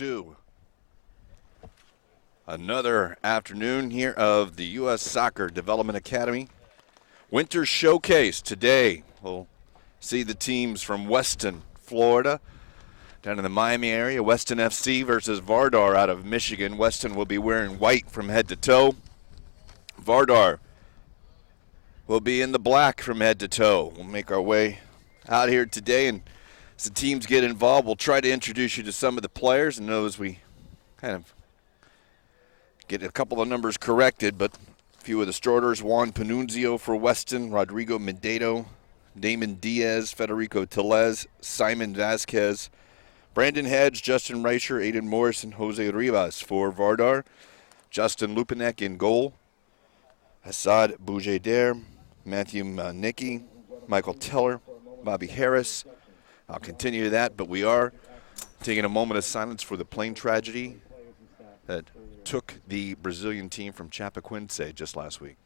to another afternoon here of the U.S. Soccer Development Academy Winter Showcase. Today, we'll see the teams from Weston, Florida, down in the Miami area. Weston FC versus Vardar out of Michigan. Weston will be wearing white from head to toe. Vardar will be in the black from head to toe. We'll make our way out here today, and as the teams get involved, we'll try to introduce you to some of the players, and know as we kind of get a couple of numbers corrected, but a few of the starters: Juan Panunzio for Weston, Rodrigo Mendedo, Damon Diaz, Federico Telez, Simon Vasquez, Brandon Hedge, Justin Reicher, Aiden Morris, and Jose Rivas for Vardar. Justin Lupinek in goal. Hassad Boujeder, Matthew Nicky, Michael Teller, Bobby Harris. I'll continue that, but we are taking a moment of silence for the plane tragedy that took the Brazilian team from Chapecoense just last week.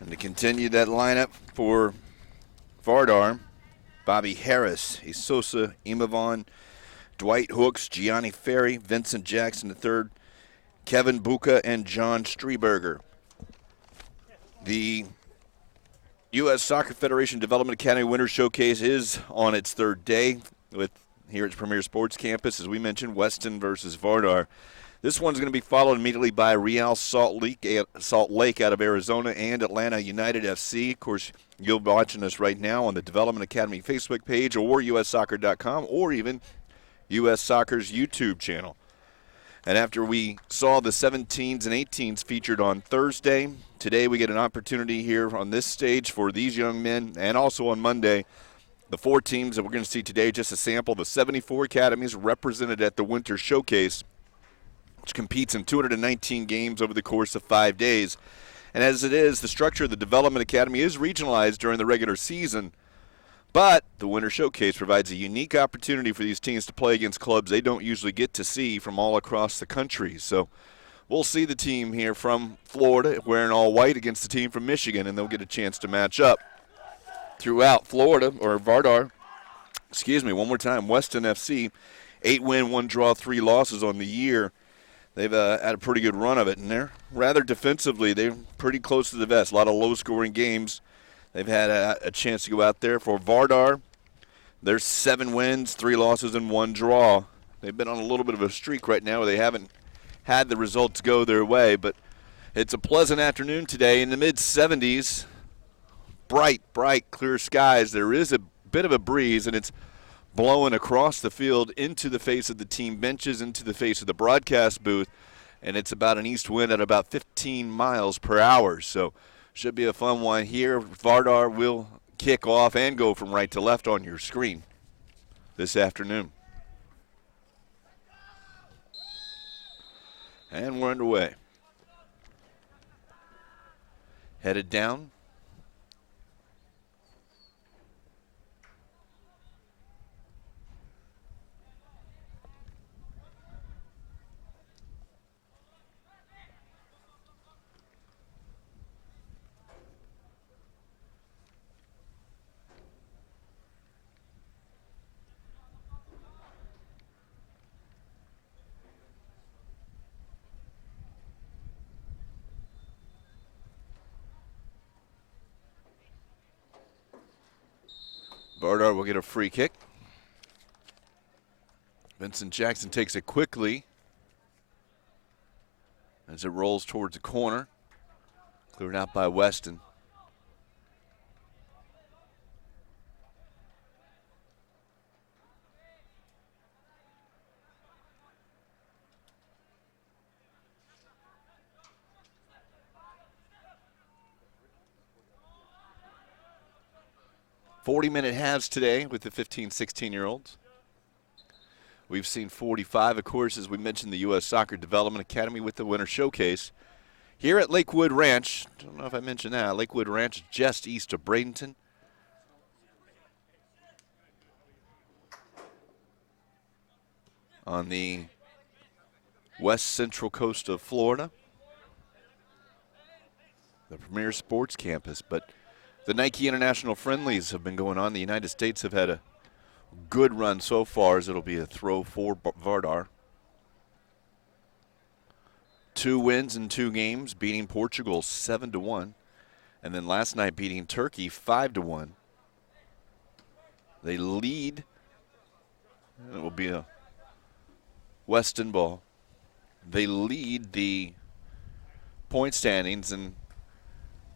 And to continue that lineup for Vardar: Bobby Harris, Isosa Imavon, Dwight Hooks, Gianni Ferry, Vincent Jackson III, Kevin Buca, and John Streberger. The U.S. Soccer Federation Development Academy Winter Showcase is on its third day with here at Premier Sports Campus, as we mentioned, Weston versus Vardar. This one's going to be followed immediately by Real Salt Lake out of Arizona and Atlanta United FC. Of course, you'll be watching us right now on the Development Academy Facebook page or ussoccer.com or even U.S. Soccer's YouTube channel. And after we saw the 17s and 18s featured on Thursday, today we get an opportunity here on this stage for these young men, and also on Monday, the four teams that we're going to see today, just a sample, the 74 academies represented at the Winter Showcase, which competes in 219 games over the course of 5 days. And as it is, the structure of the Development Academy is regionalized during the regular season, but the Winter Showcase provides a unique opportunity for these teams to play against clubs they don't usually get to see from all across the country. So we'll see the team here from Florida wearing all white against the team from Michigan, and they'll get a chance to match up. Throughout Florida, or Vardar, one more time, Weston FC, 8 win, 1 draw, 3 losses on the year. They've had a pretty good run of it, and they're rather defensively. They're pretty close to the vest. A lot of low-scoring games. They've had a chance to go out there. For Vardar, there's 7 wins, 3 losses, and 1 draw. They've been on a little bit of a streak right now where they haven't had the results go their way, but it's a pleasant afternoon today in the mid-70s. Bright, clear skies. There is a bit of a breeze, and it's blowing across the field into the face of the team benches, into the face of the broadcast booth, and it's about an east wind at about 15 miles per hour. So should be a fun one here. Vardar will kick off and go from right to left on your screen this afternoon. And we're underway. Headed down. Vardar will get a free kick. Vincent Jackson takes it quickly as it rolls towards the corner. Cleared out by Weston. 40-minute halves today with the 15, 16-year-olds. We've seen 45, of course, as we mentioned, the U.S. Soccer Development Academy with the Winter Showcase. Here at Lakewood Ranch, don't know if I mentioned that, Lakewood Ranch is just east of Bradenton. On the west central coast of Florida. The premier sports campus, but the Nike International Friendlies have been going on. The United States have had a good run so far, as it'll be a throw for Vardar. 2 wins in 2 games, beating Portugal 7-1, and then last night beating Turkey 5-1. They lead, and it will be a Weston ball. They lead the point standings, and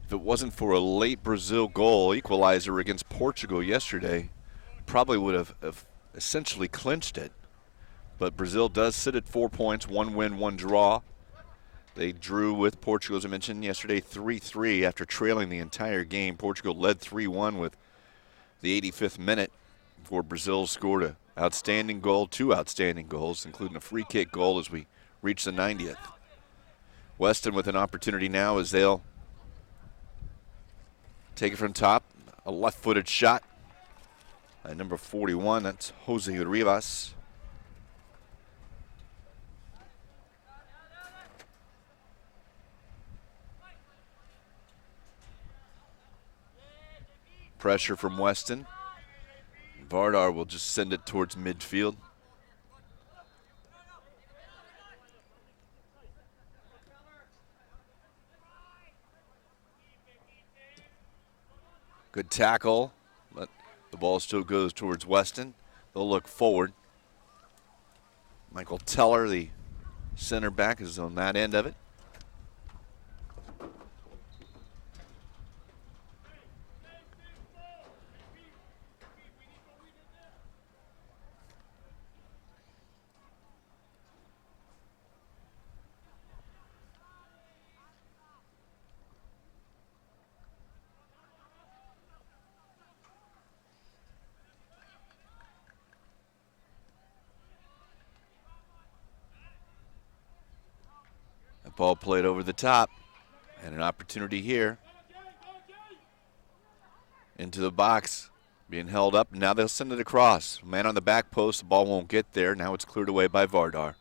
if it wasn't for a late Brazil goal equalizer against Portugal yesterday, probably would have essentially clinched it. But Brazil does sit at 4 points, 1 win, 1 draw. They drew with Portugal, as I mentioned yesterday, 3-3 after trailing the entire game. Portugal led 3-1 with the 85th minute before Brazil scored an outstanding goal, 2 outstanding goals, including a free kick goal as we reach the 90th. Weston with an opportunity now as they'll take it from top. A left-footed shot by number 41, that's Jose Rivas. Pressure from Weston. Vardar will just send it towards midfield. Good tackle, but the ball still goes towards Weston. They'll look forward. Michael Teller, the center back, is on that end of it. Ball played over the top, and an opportunity here. Into the box, being held up. Now they'll send it across. Man on the back post, the ball won't get there. Now it's cleared away by Vardar.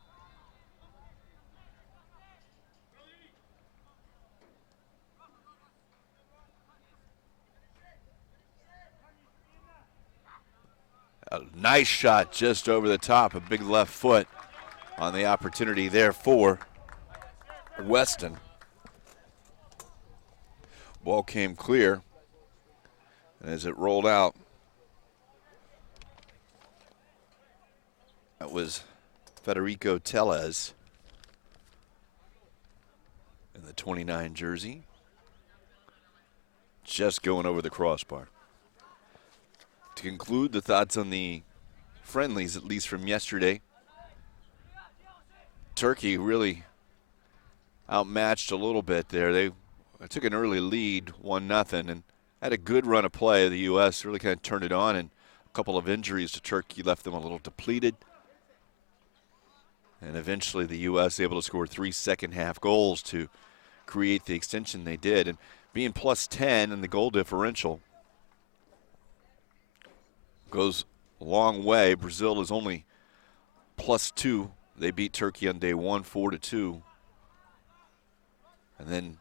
A nice shot just over the top, a big left foot on the opportunity there for Weston. Ball came clear, and as it rolled out, that was Federico Tellez in the 29 jersey, just going over the crossbar. To conclude, the thoughts on the friendlies, at least from yesterday. Turkey really outmatched a little bit there. They took an early lead, 1-0, and had a good run of play. The U.S. really kind of turned it on, and a couple of injuries to Turkey left them a little depleted. And eventually the U.S. able to score 3 second-half goals to create the extension they did. And being plus 10 in the goal differential goes a long way. Brazil is only plus 2. They beat Turkey on day 1, 4-2. And then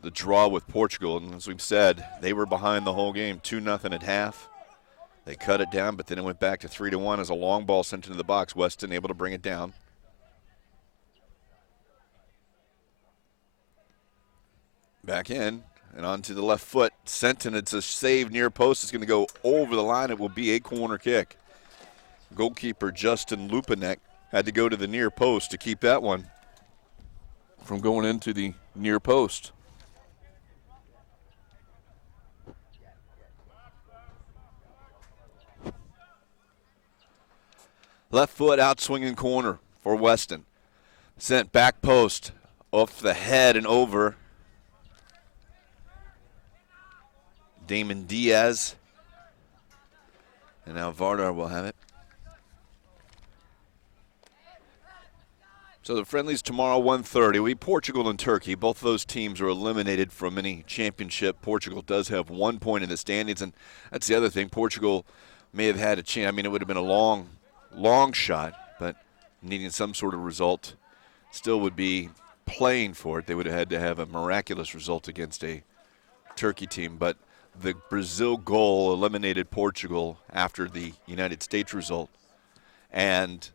the draw with Portugal, and as we've said, they were behind the whole game, 2-0 at half. They cut it down, but then it went back to 3-1 as a long ball sent into the box. Weston able to bring it down. Back in, and onto the left foot. Sent, and it's a save near post. It's going to go over the line. It will be a corner kick. Goalkeeper Justin Lupinek had to go to the near post to keep that one from going into the near post. Left foot out swinging corner for Weston. Sent back post off the head and over. Damon Diaz And now Vardar will have it. So the friendlies tomorrow, 1:30. We Portugal and Turkey. Both of those teams are eliminated from any championship. Portugal does have 1 point in the standings, and that's the other thing. Portugal may have had a chance. I mean, it would have been a long shot, but needing some sort of result still would be playing for it. They would have had to have a miraculous result against a Turkey team. But the Brazil goal eliminated Portugal after the United States result. And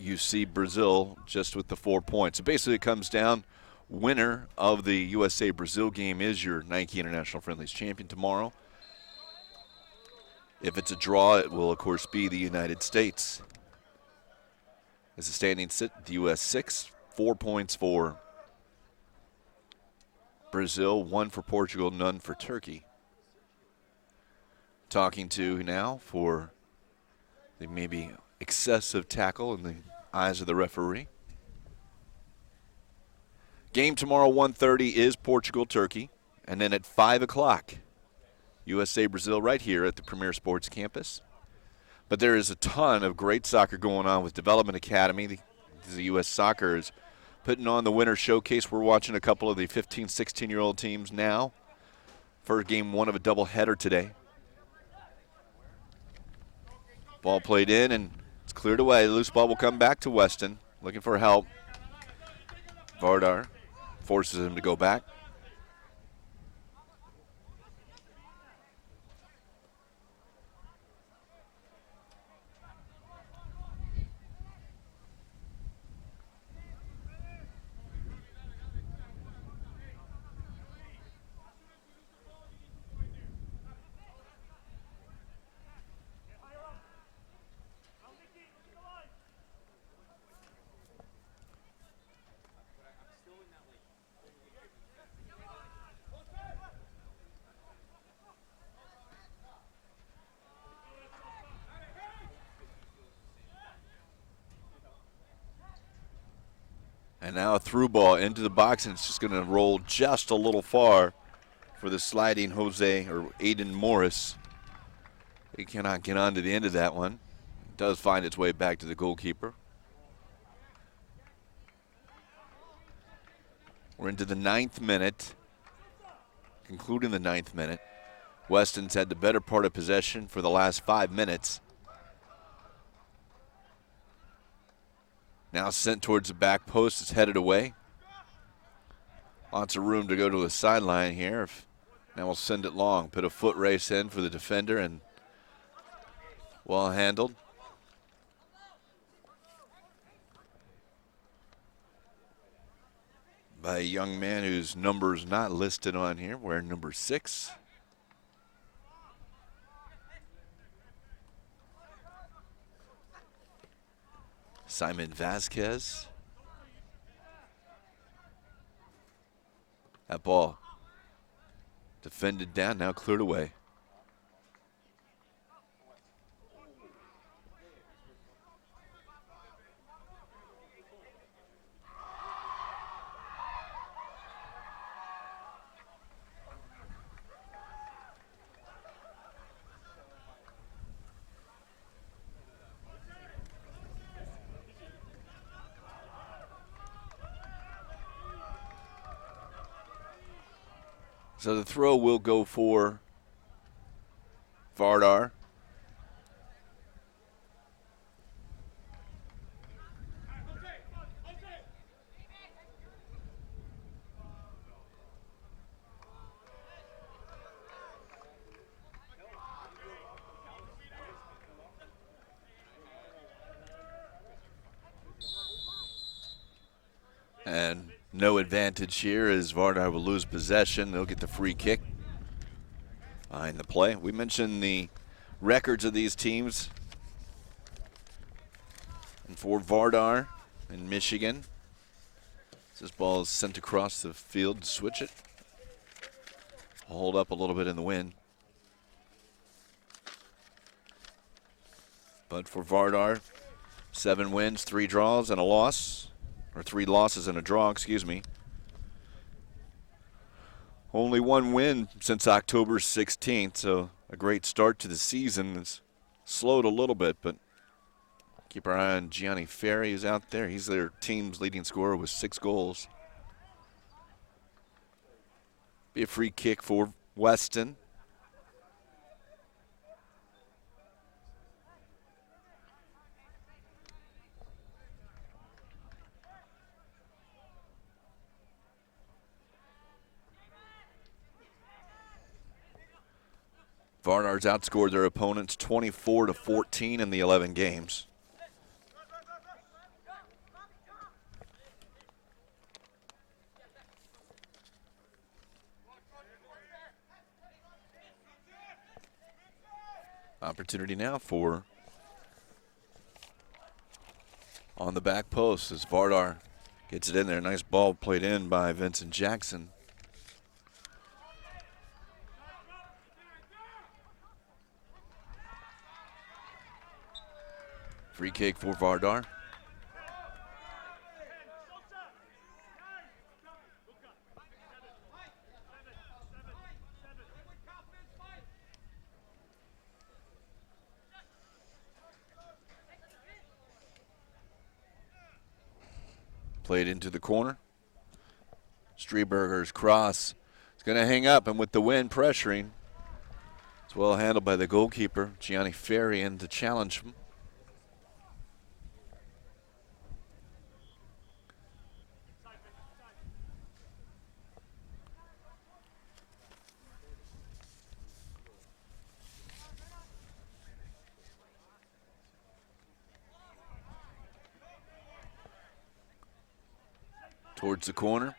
you see Brazil just with the 4 points. So basically it comes down, winner of the USA-Brazil game is your Nike International Friendlies champion tomorrow. If it's a draw, it will, of course, be the United States. As the standings sit, the U.S. 6, 4 points for Brazil, 1 for Portugal, none for Turkey. Talking to now for the maybe excessive tackle in the eyes of the referee. Game tomorrow, 1:30, is Portugal-Turkey. And then at 5 o'clock, USA-Brazil right here at the Premier Sports Campus. But there is a ton of great soccer going on with Development Academy. The U.S. Soccer is putting on the Winter Showcase. We're watching a couple of the 15, 16-year-old teams now. First game, one of a doubleheader today. Ball played in, and it's cleared away. The loose ball will come back to Weston, looking for help. Vardar forces him to go back. And now a through ball into the box, and it's just going to roll just a little far for the sliding Aiden Morris. He cannot get on to the end of that one. It does find its way back to the goalkeeper. We're into the 9th minute, concluding the 9th minute. Weston's had the better part of possession for the last 5 minutes. Now sent towards the back post. It's headed away. Lots of room to go to the sideline here. Now we'll send it long. Put a foot race in for the defender, and well handled. By a young man whose number is not listed on here, wearing number 6. Simon Vasquez. That ball defended down, now cleared away. So the throw will go for Vardar. And no advantage here as Vardar will lose possession. They'll get the free kick behind the play. We mentioned the records of these teams. And for Vardar in Michigan, this ball is sent across the field to switch it. Hold up a little bit in the wind. But for Vardar, 7 wins, 3 draws, and a loss. Or 3 losses and a draw, excuse me. Only 1 win since October 16th, so a great start to the season. It's slowed a little bit, but keep our eye on Gianni Ferry, who's out there. He's their team's leading scorer with 6 goals. Be a free kick for Weston. Vardar's outscored their opponents 24-14 in the 11 games. Opportunity now for on the back post as Vardar gets it in there. Nice ball played in by Vincent Jackson. Free kick for Vardar. Played into the corner. Streberger's cross is going to hang up, and with the wind pressuring, it's well handled by the goalkeeper, Gianni Ferry, in to challenge him. Towards the corner.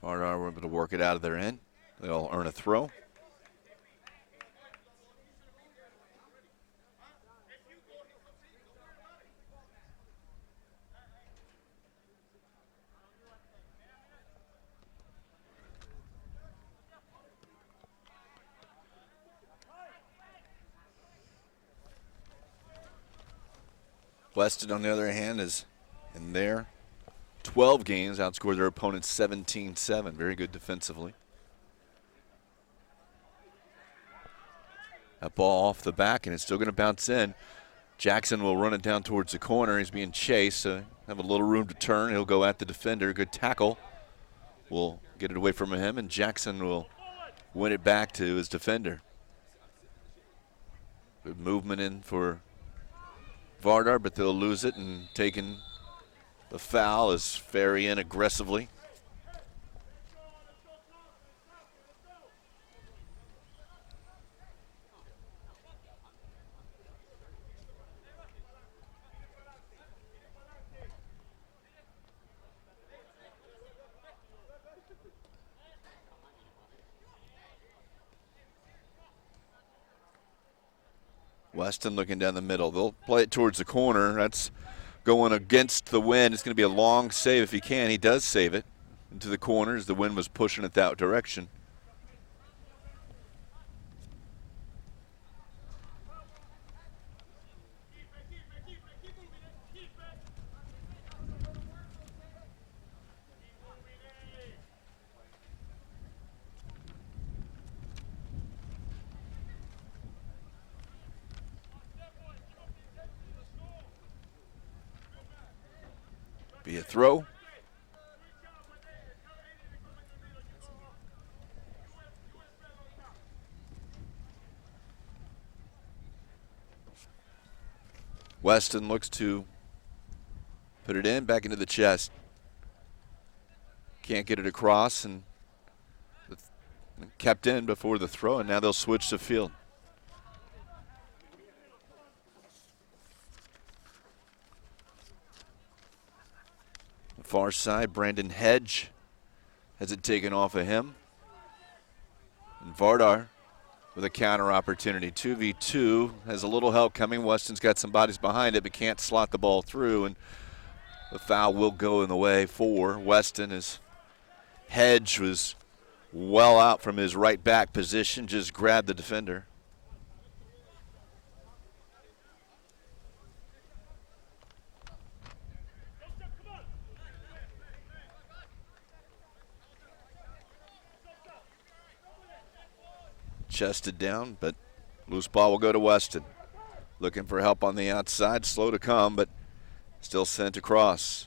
Vardar were able to work it out of their end. They'll earn a throw. Weston, on the other hand, is in their 12 games, outscored their opponents 17-7. Very good defensively. That ball off the back, and it's still going to bounce in. Jackson will run it down towards the corner. He's being chased, so have a little room to turn. He'll go at the defender. Good tackle. Will get it away from him, and Jackson will win it back to his defender. Good movement in for Vardar, but they'll lose it, and taking the foul is Ferry in aggressively. Weston looking down the middle. They'll play it towards the corner. That's going against the wind. It's going to be a long save if he can. He does save it into the corners. The wind was pushing it that direction. Be a throw. Weston looks to put it in, back into the chest. Can't get it across, and kept in before the throw, and now they'll switch the field. Far side, Brandon Hedge has it taken off of him. And Vardar with a counter opportunity. 2v2, has a little help coming. Weston's got some bodies behind it, but can't slot the ball through, and the foul will go in the way for Weston as Hedge was well out from his right back position, just grabbed the defender. chested down, but loose ball will go to Weston. Looking for help on the outside, slow to come, but still sent across.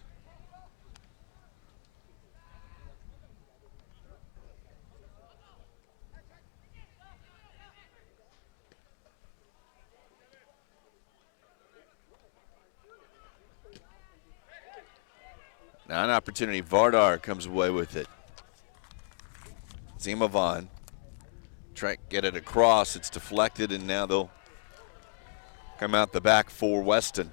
Now an opportunity. Vardar comes away with it. Zimovon try to get it across. It's deflected, and now they'll come out the back for Weston.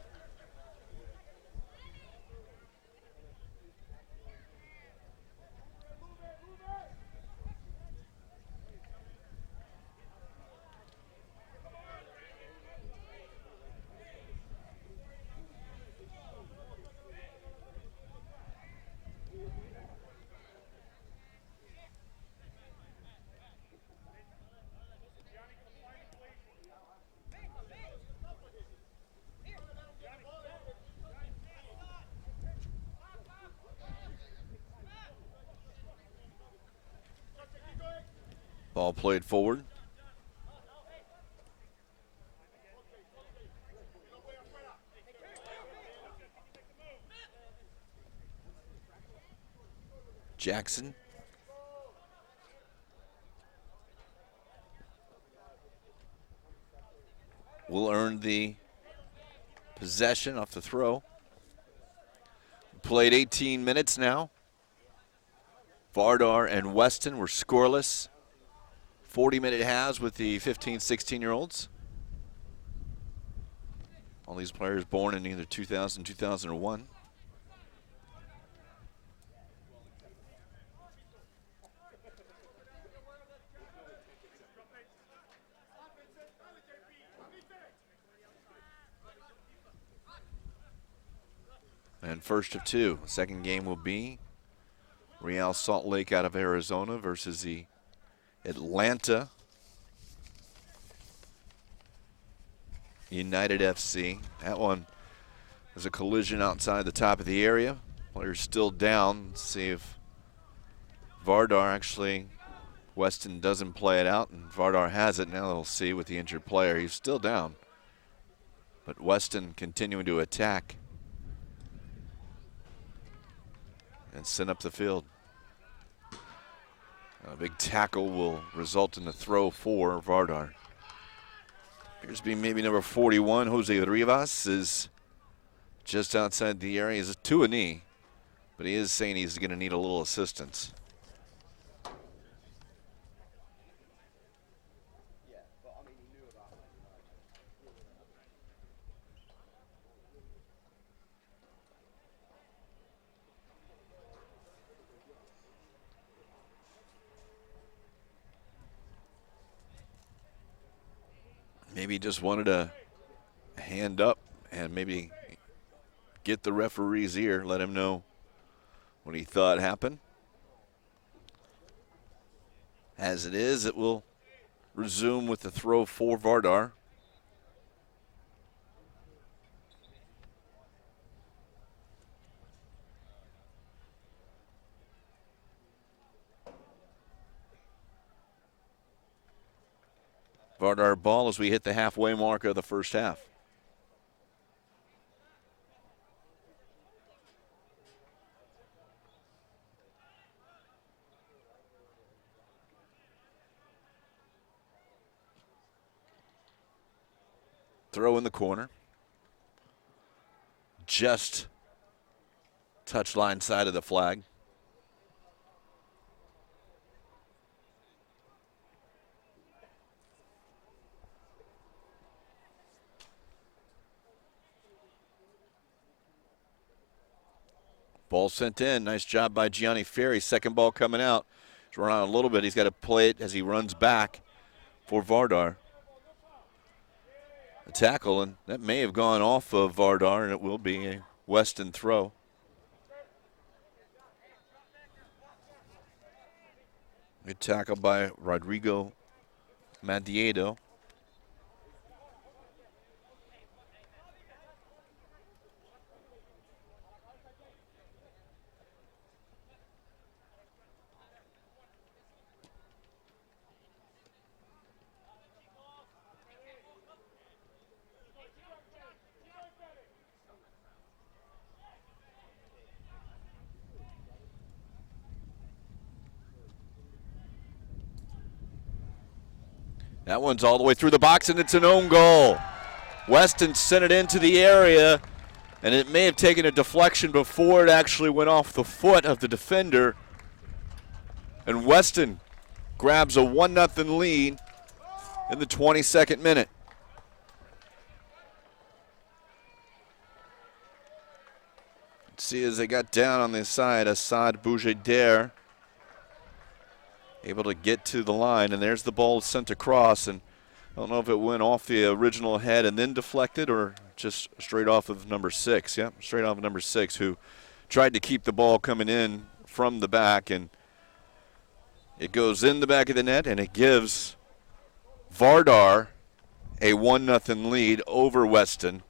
Ball played forward. Jackson. Will earn the possession off the throw. Played 18 minutes now. Vardar and Weston were scoreless. 40-minute halves with the 15, 16-year-olds. All these players born in either 2000, 2001. And first of two. Second game will be Real Salt Lake out of Arizona versus the Atlanta United FC. That one was a collision outside the top of the area. Players still down. Let's see if Vardar actually, Weston doesn't play it out, and Vardar has it. Now they'll see with the injured player. He's still down. But Weston continuing to attack and send up the field. A big tackle will result in the throw for Vardar. Appears to be maybe number 41, Jose Rivas, is just outside the area. He's to a knee, but he is saying he's going to need a little assistance. Maybe he just wanted a hand up and maybe get the referee's ear, let him know what he thought happened. As it is, it will resume with the throw for Vardar. Vardar ball as we hit the halfway mark of the first half. Throw in the corner. Just touchline side of the flag. Ball sent in. Nice job by Gianni Ferry. Second ball coming out. He's run out a little bit. He's got to play it as he runs back for Vardar. A tackle, and that may have gone off of Vardar, and it will be a Weston throw. Good tackle by Rodrigo Madiedo. That one's all the way through the box, and it's an own goal. Weston sent it into the area, and it may have taken a deflection before it actually went off the foot of the defender. And Weston grabs a 1-0 lead in the 22nd minute. Let's see as they got down on the side, Assad Boujeder able to get to the line, and there's the ball sent across, and I don't know if it went off the original head and then deflected or just straight off of number 6. Yeah, straight off of number 6, who tried to keep the ball coming in from the back, and it goes in the back of the net, and it gives Vardar a 1-0 lead over Weston.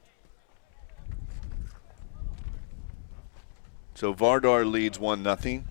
So Vardar leads 1-0.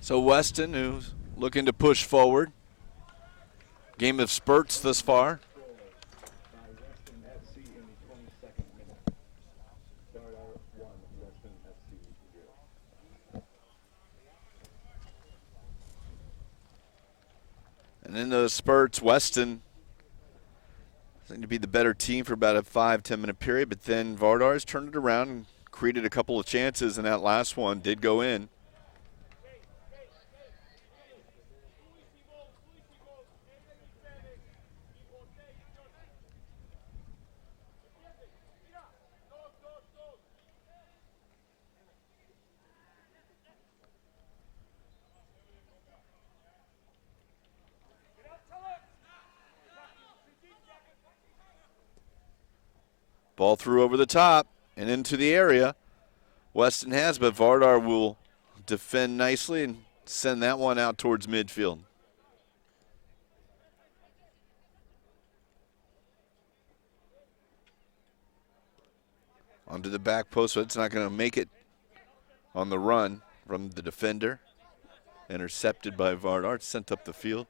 So Weston, who's looking to push forward. Game of spurts thus far. And in those spurts, Weston seemed to be the better team for about a 5-10 minute period, but then Vardar's turned it around and created a couple of chances, and that last one did go in. Ball through over the top and into the area. Weston has, but Vardar will defend nicely and send that one out towards midfield. Onto the back post, but it's not going to make it on the run from the defender. Intercepted by Vardar, it's sent up the field.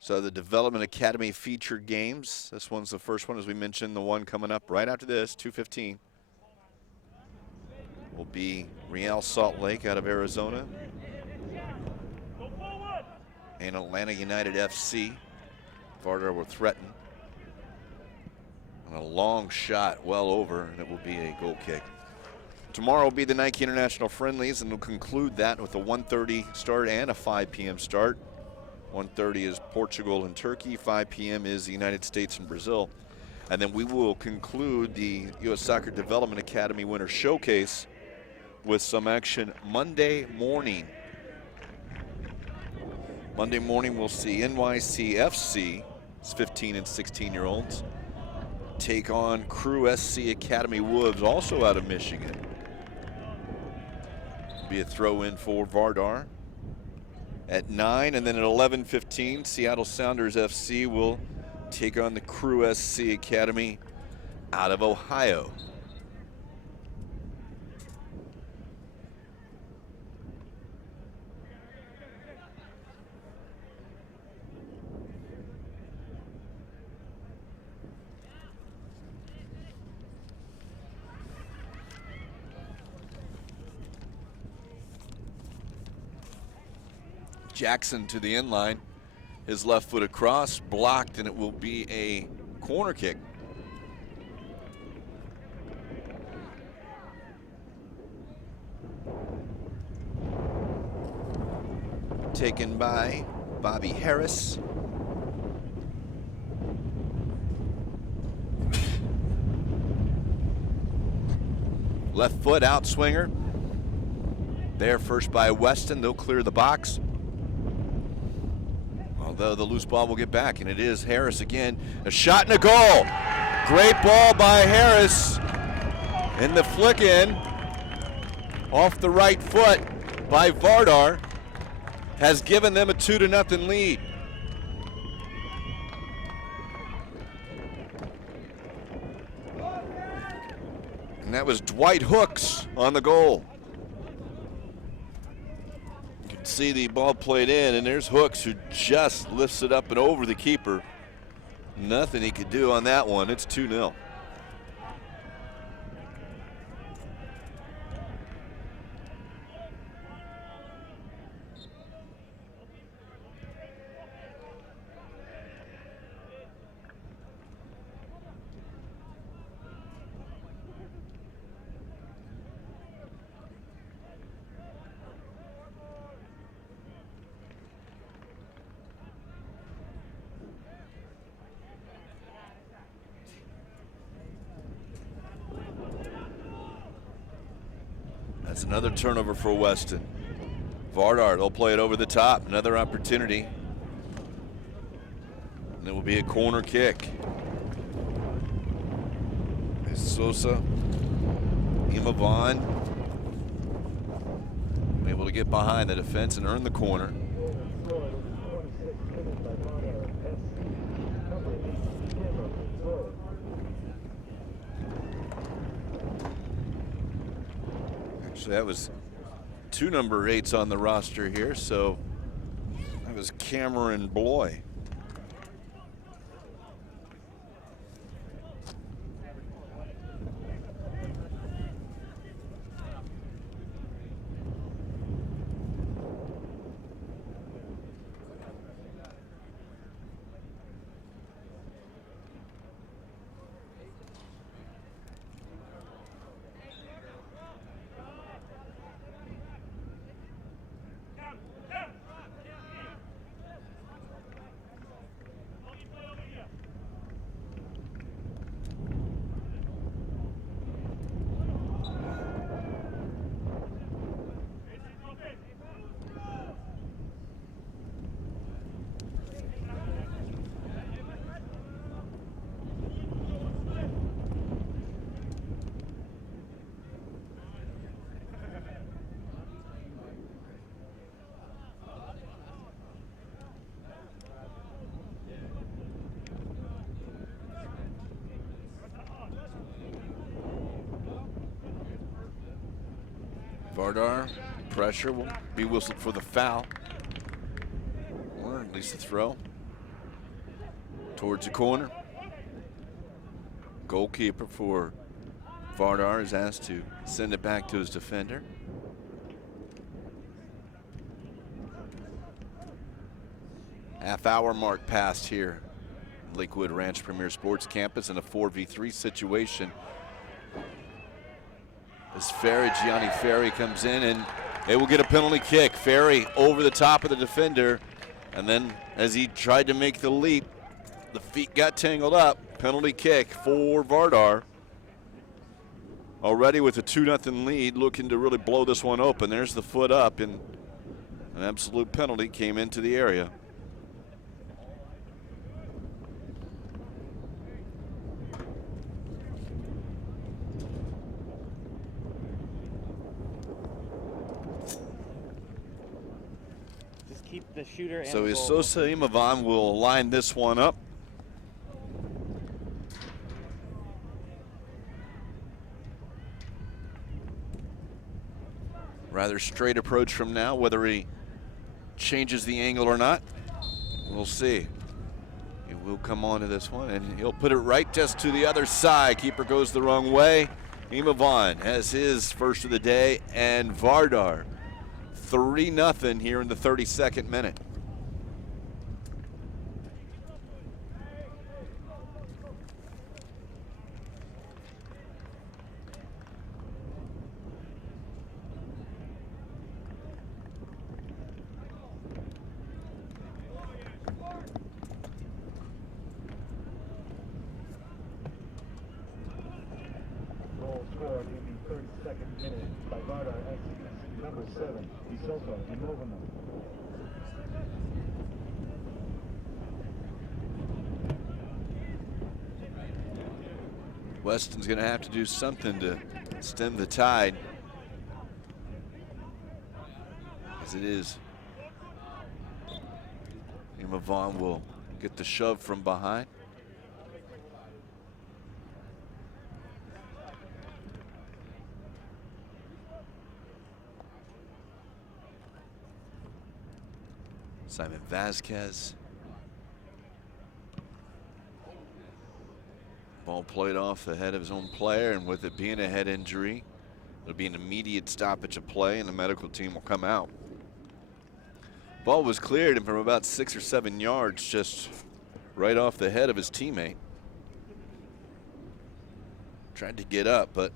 So the Development Academy feature games. This one's the first one, as we mentioned. The one coming up right after this, 2:15, will be Real Salt Lake out of Arizona and Atlanta United FC. Vardar will threaten. And a long shot well over, and it will be a goal kick. Tomorrow will be the Nike International Friendlies, and we'll conclude that with a 1:30 start and a 5 p.m. start. 1:30 is Portugal and Turkey. 5 p.m. is the United States and Brazil. And then we will conclude the U.S. Soccer Development Academy Winter Showcase with some action Monday morning. Monday morning we'll see NYCFC, it's 15 and 16-year-olds, take on Crew SC Academy Wolves, also out of Michigan. Be a throw-in for Vardar at 9, and then at 11:15, Seattle Sounders FC will take on the Crew SC Academy out of Ohio. Jackson to the end line, his left foot across, blocked, and it will be a corner kick. Taken by Bobby Harris. Left foot out swinger. There first by Weston. They'll clear the box. Although the loose ball will get back, and it is Harris again. A shot and a goal. Great ball by Harris. And the flick in off the right foot by Vardar has given them a 2-0 lead. And that was Dwight Hooks on the goal. You can see the ball played in, and there's Hooks who just lifts it up and over the keeper. Nothing he could do on that one. It's 2-0. That's another turnover for Weston. Vardar, they'll play it over the top. Another opportunity. And it will be a corner kick. Sosa, Imavon, able to get behind the defense and earn the corner. Actually, that was 2 number 8s on the roster here, so that was Cameron Bloy. Vardar, pressure will be whistled for the foul, or at least a throw towards the corner. Goalkeeper for Vardar is asked to send it back to his defender. Half-hour mark passed here, Lakewood Ranch Premier Sports Campus in a 4v3 situation. As Gianni Ferry comes in, and they will get a penalty kick. Ferry over the top of the defender, and then as he tried to make the leap, the feet got tangled up. Penalty kick for Vardar. Already with a 2-0 lead, looking to really blow this one open. There's the foot up, and an absolute penalty came into the area. Keep the shooter and so Sosa Imavon will line this one up. Rather straight approach from now. Whether he changes the angle or not, we'll see. He will come on to this one, and he'll put it right just to the other side. Keeper goes the wrong way. Imavon has his first of the day, and Vardar 3-0 here in the 32nd minute. U-15, високо, виновано. Weston's going to have to do something to stem the tide, as it is. U-15 will get the shove from behind. Simon Vasquez. Ball played off the head of his own player, and with it being a head injury, it'll be an immediate stoppage of play, and the medical team will come out. Ball was cleared from about 6 or 7 yards, just right off the head of his teammate. Tried to get up, but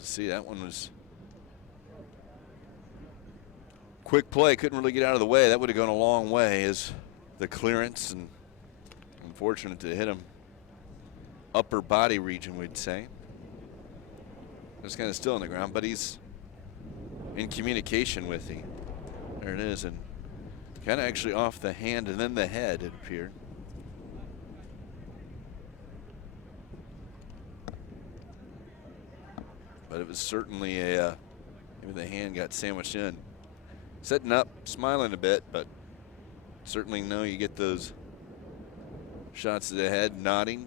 see, that one was quick play. Couldn't really get out of the way. That would have gone a long way as the clearance, and unfortunate to hit him upper body region, we'd say. Just kind of still on the ground, but he's in communication with him. There it is, and kind of actually off the hand and then the head, it appeared. But it was certainly a, maybe the hand got sandwiched in. Setting up, smiling a bit, but certainly know you get those shots of the head, nodding.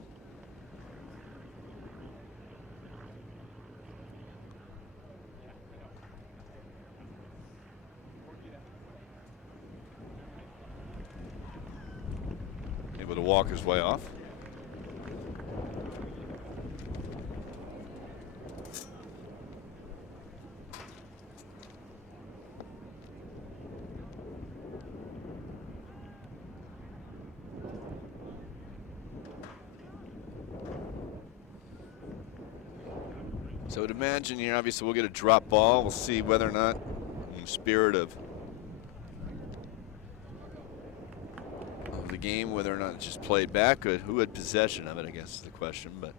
Able to walk his way off. So I'd imagine here, obviously, we'll get a drop ball. We'll see whether or not, in the spirit of the game, whether or not it's just played back. Good. Who had possession of it, I guess is the question. But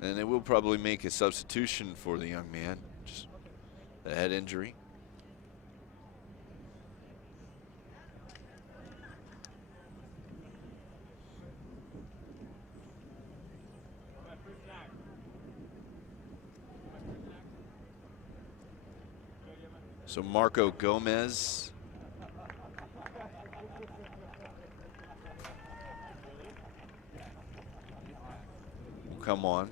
and they will probably make a substitution for the young man, just a head injury. So Marco Gomez. Will come on.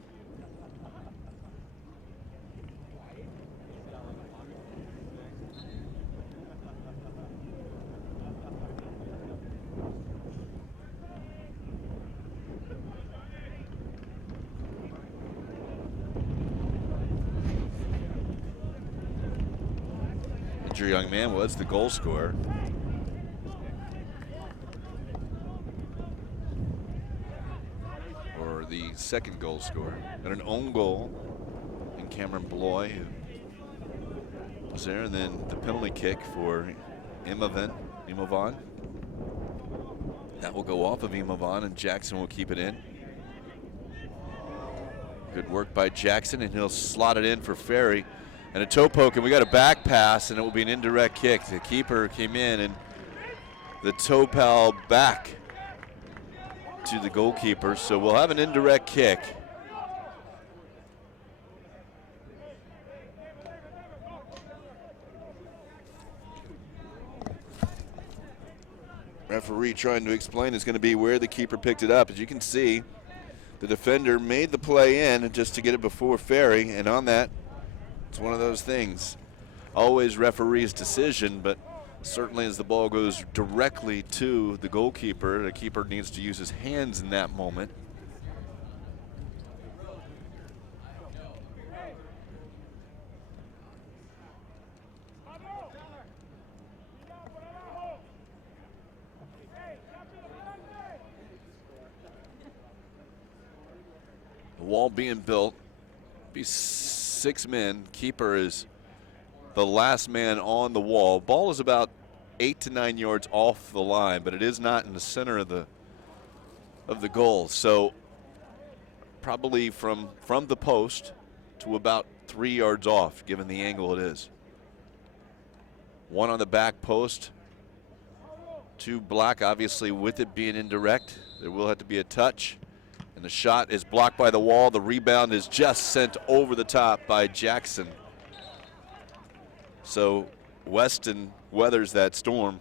Your young man was the goal scorer. Or the second goal scorer. Got an own goal in Cameron Bloy, who was there, and then the penalty kick for U-15. That will go off of U-15, and Jackson will keep it in. Good work by Jackson, and he'll slot it in for Ferry. And a toe poke, and we got a back pass, and it will be an indirect kick. The keeper came in, and the toe pal back to the goalkeeper. So we'll have an indirect kick. Referee trying to explain is going to be where the keeper picked it up. As you can see, the defender made the play in just to get it before Ferry, and on that, it's one of those things. Always referee's decision, but certainly as the ball goes directly to the goalkeeper, the keeper needs to use his hands in that moment. The wall being built Be 6 men. Keeper is the last man on the wall. Ball is about 8 to 9 yards off the line, but it is not in the center of the goal. So probably from the post to about 3 yards off, given the angle it is. One on the back post. 2 black, obviously with it being indirect. There will have to be a touch. And the shot is blocked by the wall. The rebound is just sent over the top by Jackson. So Weston weathers that storm.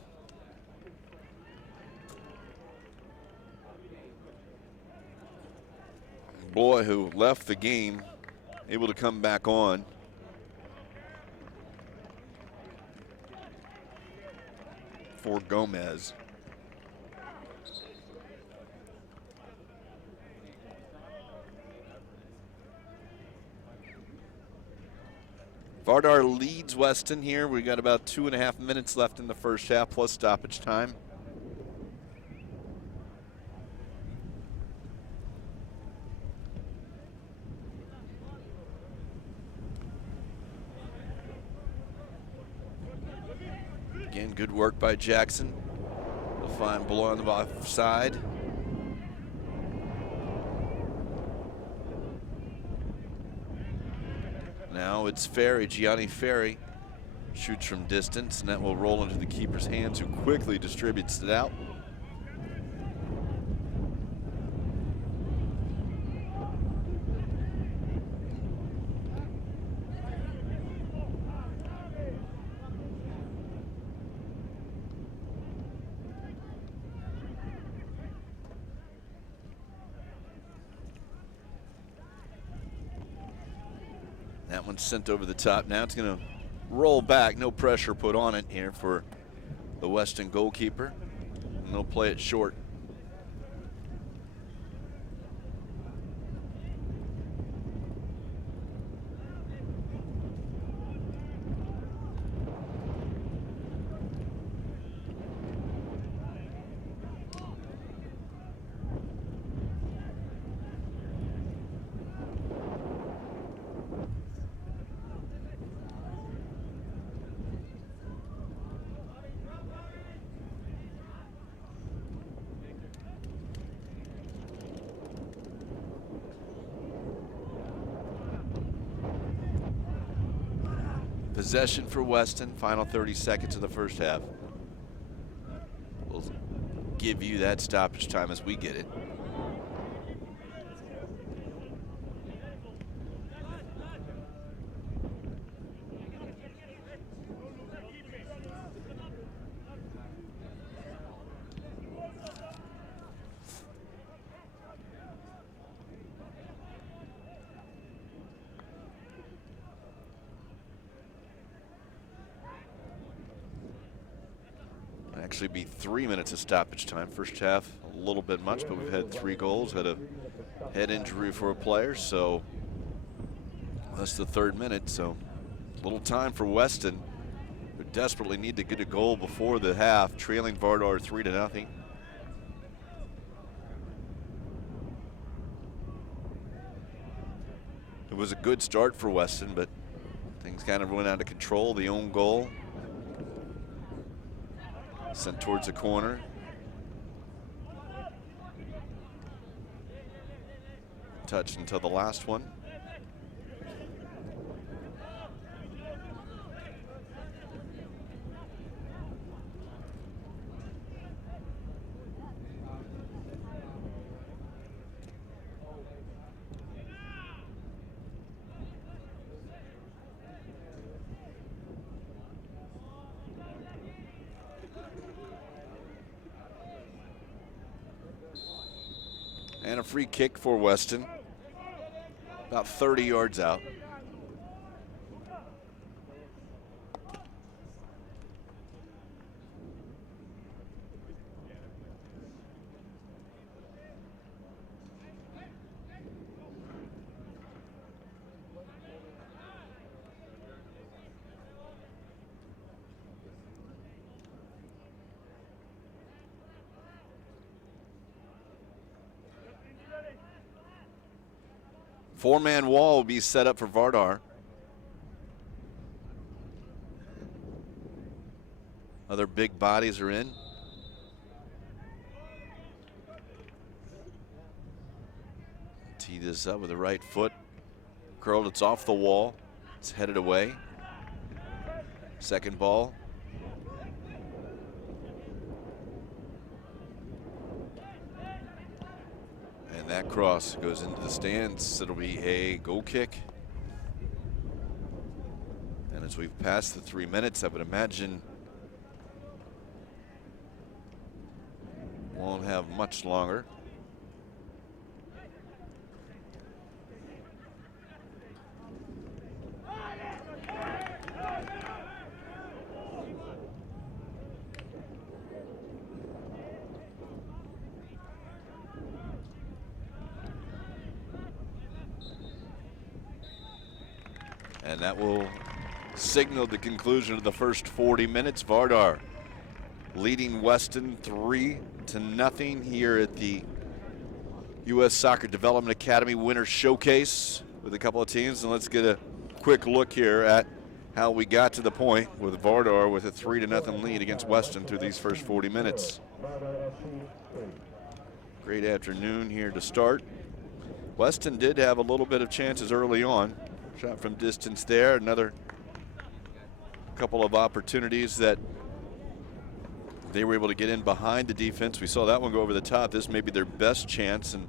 Boy who left the game, able to come back on. For Gomez. Vardar leads Weston here. We got about 2.5 minutes left in the first half plus stoppage time. Again, good work by Jackson. We'll find below on the offside. Now it's Ferry, Gianni Ferry. Shoots from distance, and that will roll into the keeper's hands, who quickly distributes it out. That one's sent over the top. Now it's going to roll back. No pressure put on it here for the Weston goalkeeper. And they'll play it short. Possession for Weston, final 30 seconds of the first half. We'll give you that stoppage time as we get it. Actually be 3 minutes of stoppage time. First half a little bit much, but we've had 3 goals, had a head injury for a player, so that's the 3rd minute. So little time for Weston, who desperately need to get a goal before the half, trailing Vardar 3-0. It was a good start for Weston, but things kind of went out of control. The own goal sent towards the corner. Touched until the last one. And a free kick for Weston, about 30 yards out. Four-man wall will be set up for Vardar. Other big bodies are in. Tee this up with the right foot. Curled, it's off the wall. It's headed away. Second ball. And that cross goes into the stands. It'll be a goal kick. And as we've passed the 3 minutes, I would imagine won't have much longer. And that will signal the conclusion of the first 40 minutes. Vardar leading Weston 3-0 here at the U.S. Soccer Development Academy Winter Showcase with a couple of teams. And let's get a quick look here at how we got to the point with Vardar with a 3-0 lead against Weston through these first 40 minutes. Great afternoon here to start. Weston did have a little bit of chances early on. Shot from distance there. Another couple of opportunities that they were able to get in behind the defense. We saw that one go over the top. This may be their best chance, and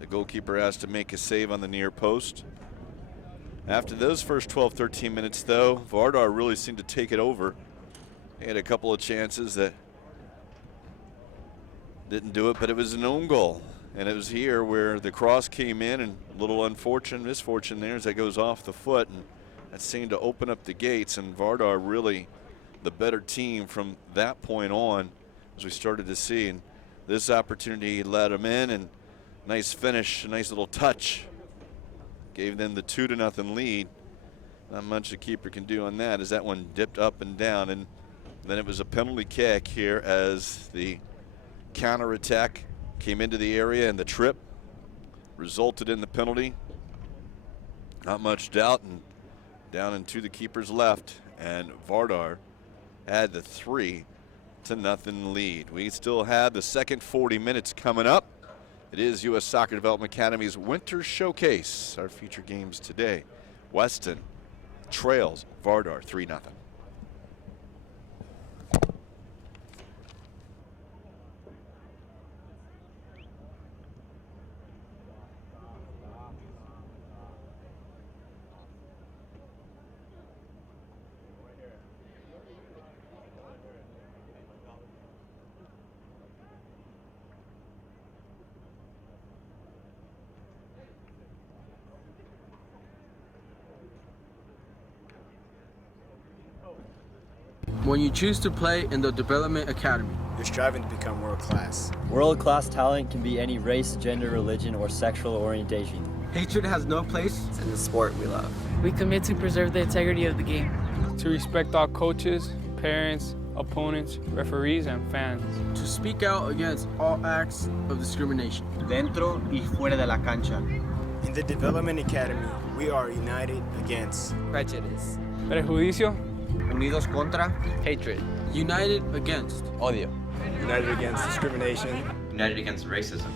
the goalkeeper has to make a save on the near post. After those first 12-13 minutes, though, Vardar really seemed to take it over. They had a couple of chances that didn't do it, but it was an own goal. And it was here where the cross came in, and a little misfortune there as that goes off the foot, and that seemed to open up the gates. And Vardar really the better team from that point on, as we started to see. And this opportunity let them in, and nice finish, a nice little touch, gave them the 2-0 lead. Not much the keeper can do on that as that one dipped up and down. And then it was a penalty kick here as the counterattack came into the area, and the trip resulted in the penalty. Not much doubt, and down into the keeper's left, and Vardar had the 3-0 lead. We still have the second 40 minutes coming up. It is U.S. Soccer Development Academy's Winter Showcase. Our feature games today. Weston trails Vardar 3-0. When you choose to play in the Development Academy, you're striving to become world class. World-class talent can be any race, gender, religion, or sexual orientation. hatred has no place in the sport we love. We commit to preserve the integrity of the game. To respect all coaches, parents, opponents, referees, and fans. To speak out against all acts of discrimination. Dentro y fuera de la cancha. In the Development Academy, we are united against prejudice, prejuicio, Unidos contra hatred, united against odio, united against discrimination, united against racism,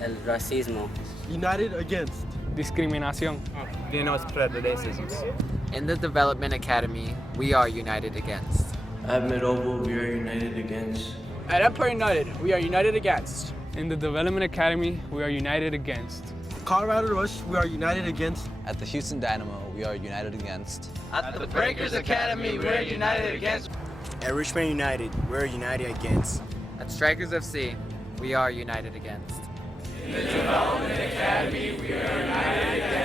el racismo, united against discriminación. de los prejuicios. In the Development Academy, we are united against. At Midovo, we are united against. At Empire United, we are united against. In the Development Academy, we are united against. Colorado Rush, we are united against. At the Houston Dynamo, we are united against. At the Breakers Academy, we are united against. At Richmond United, we're united against. At Strikers FC, we are united against. In the Development Academy, we are united against.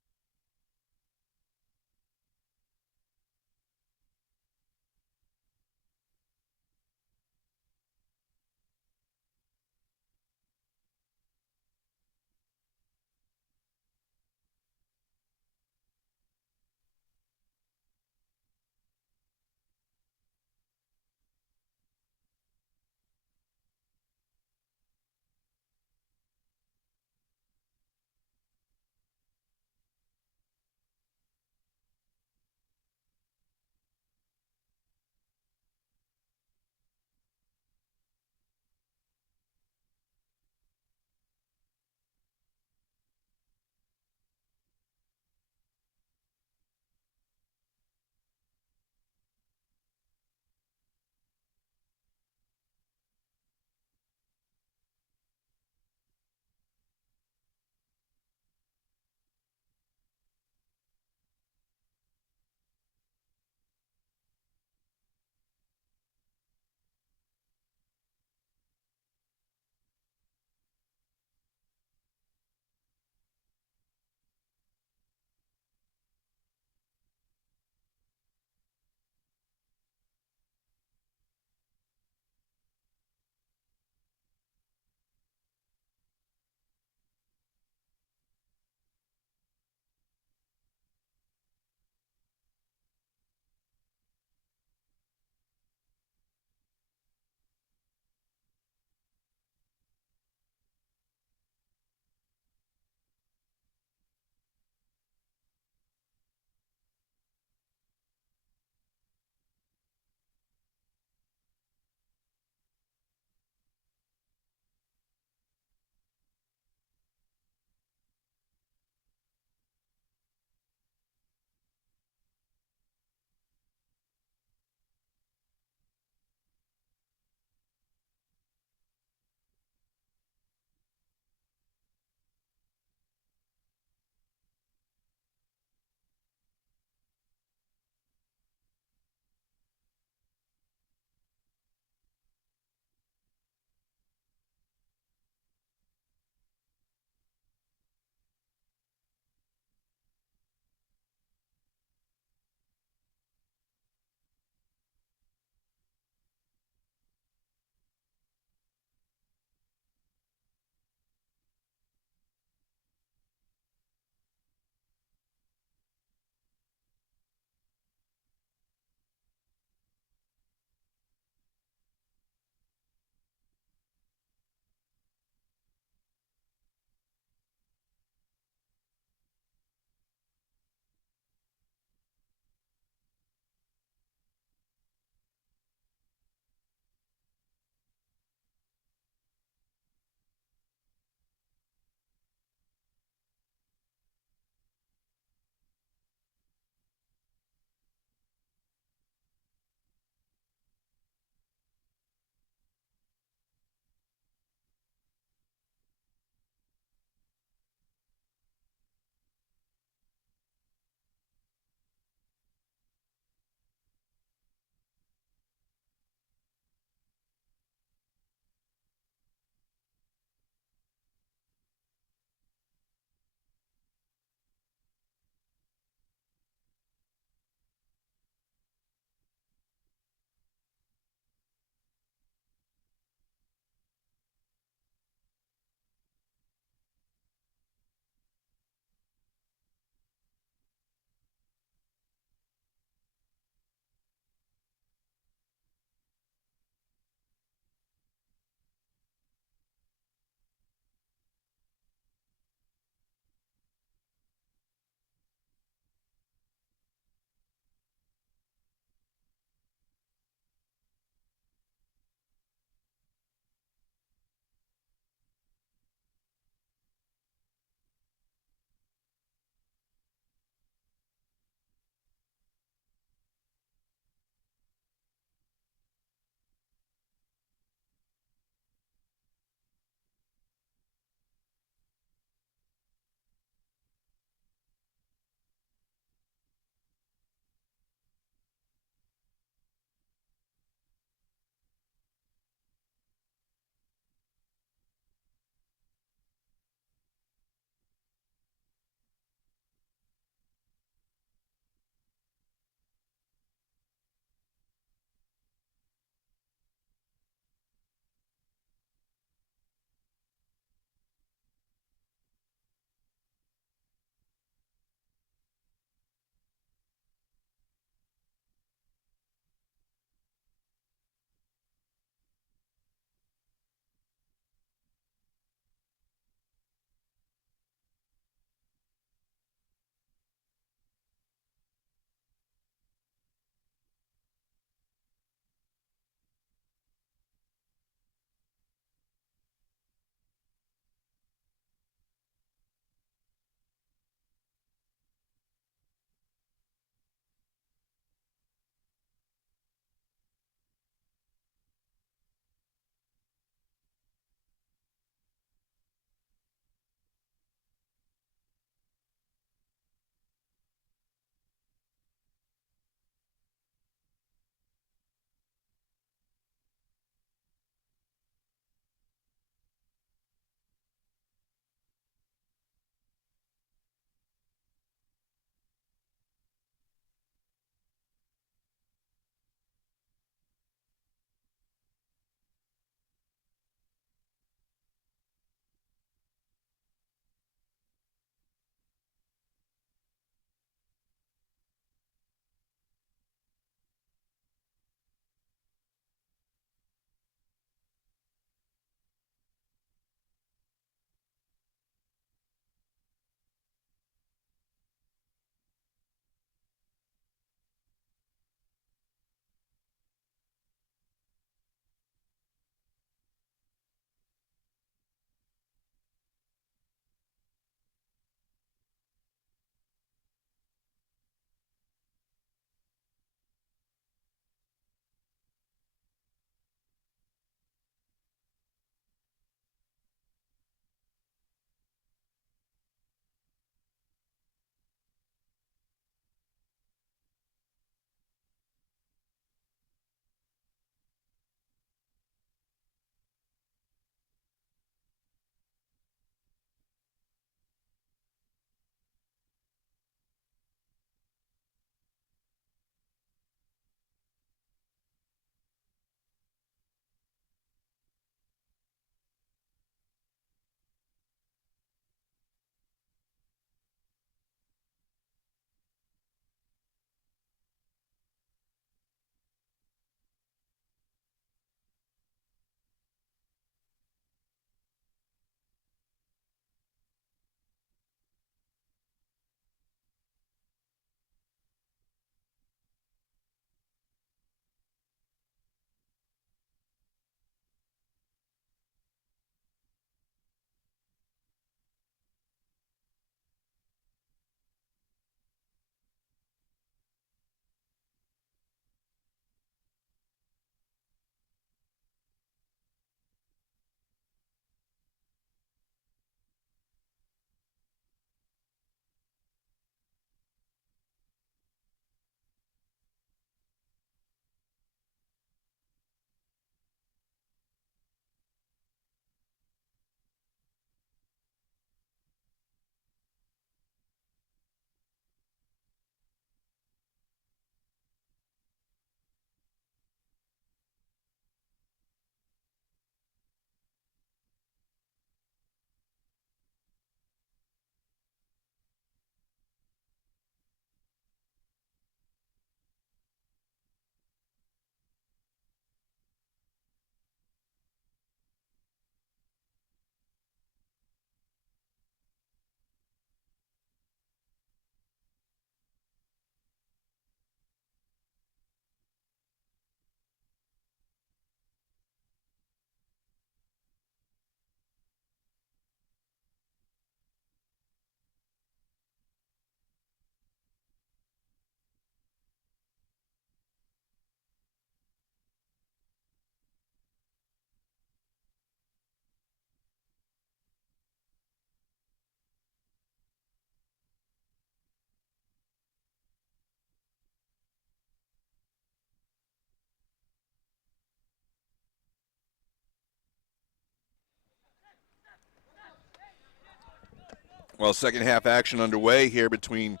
Well, second half action underway here between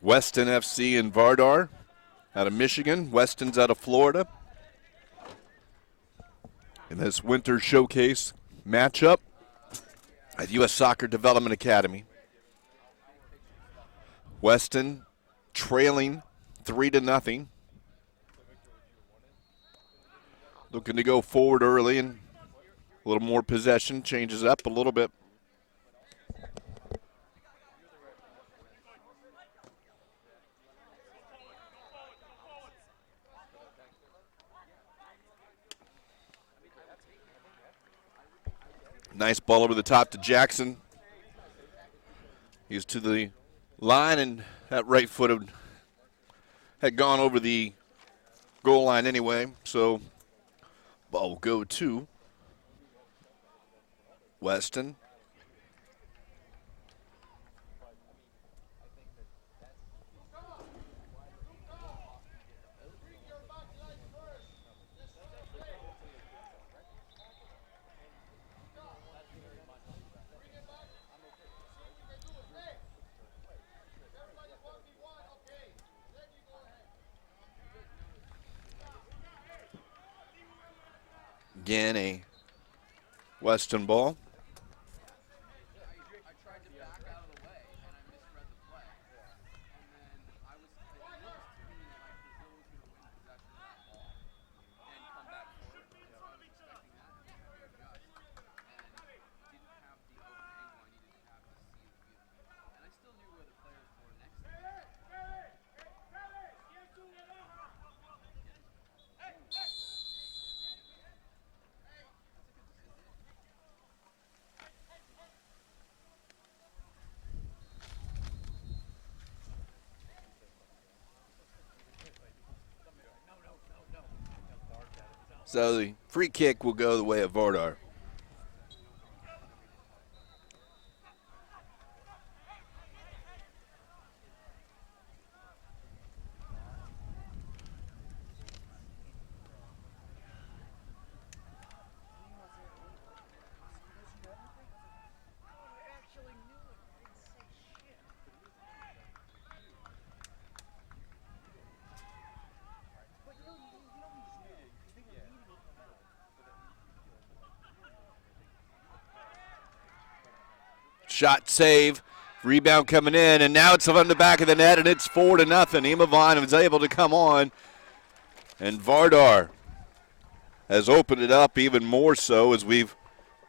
Weston FC and Vardar out of Michigan. Weston's out of Florida. In this winter showcase matchup at U.S. Soccer Development Academy. Weston trailing 3-0. Looking to go forward early and a little more possession, changes up a little bit. Nice ball over the top to Jackson. He's to the line, and that right foot had gone over the goal line anyway. So ball will go to Weston. Again, a Weston ball. So the free kick will go the way of Vardar. Shot save, rebound coming in, and now it's on the back of the net, and it's 4-0. Imavon was able to come on, and Vardar has opened it up even more so as we've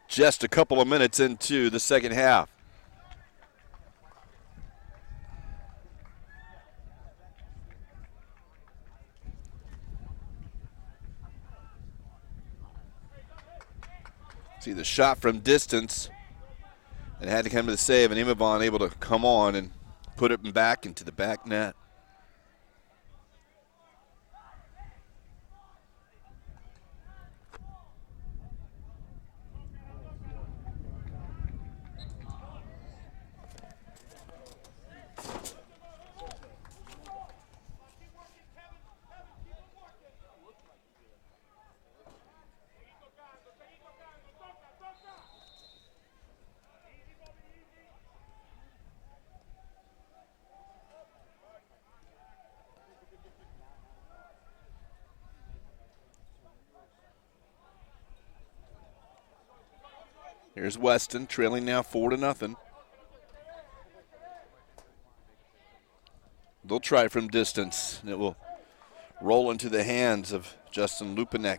just a couple of minutes into the second half. See the shot from distance. And had to come to the save, and Imavon able to come on and put it back into the back net. Here's Weston trailing now 4-0. They'll try from distance, and it will roll into the hands of Justin Lupinek.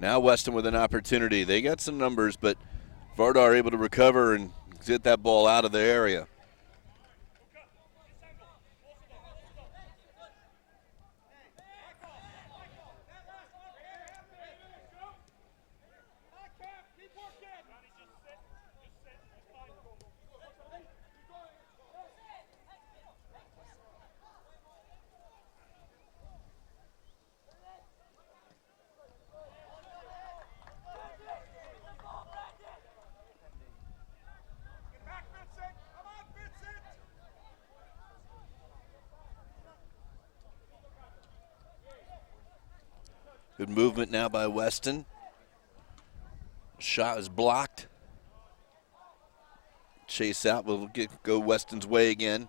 Now Weston with an opportunity. They got some numbers, but Vardar able to recover and get that ball out of the area. Good movement now by Weston. Shot is blocked. Chase out will go Weston's way again.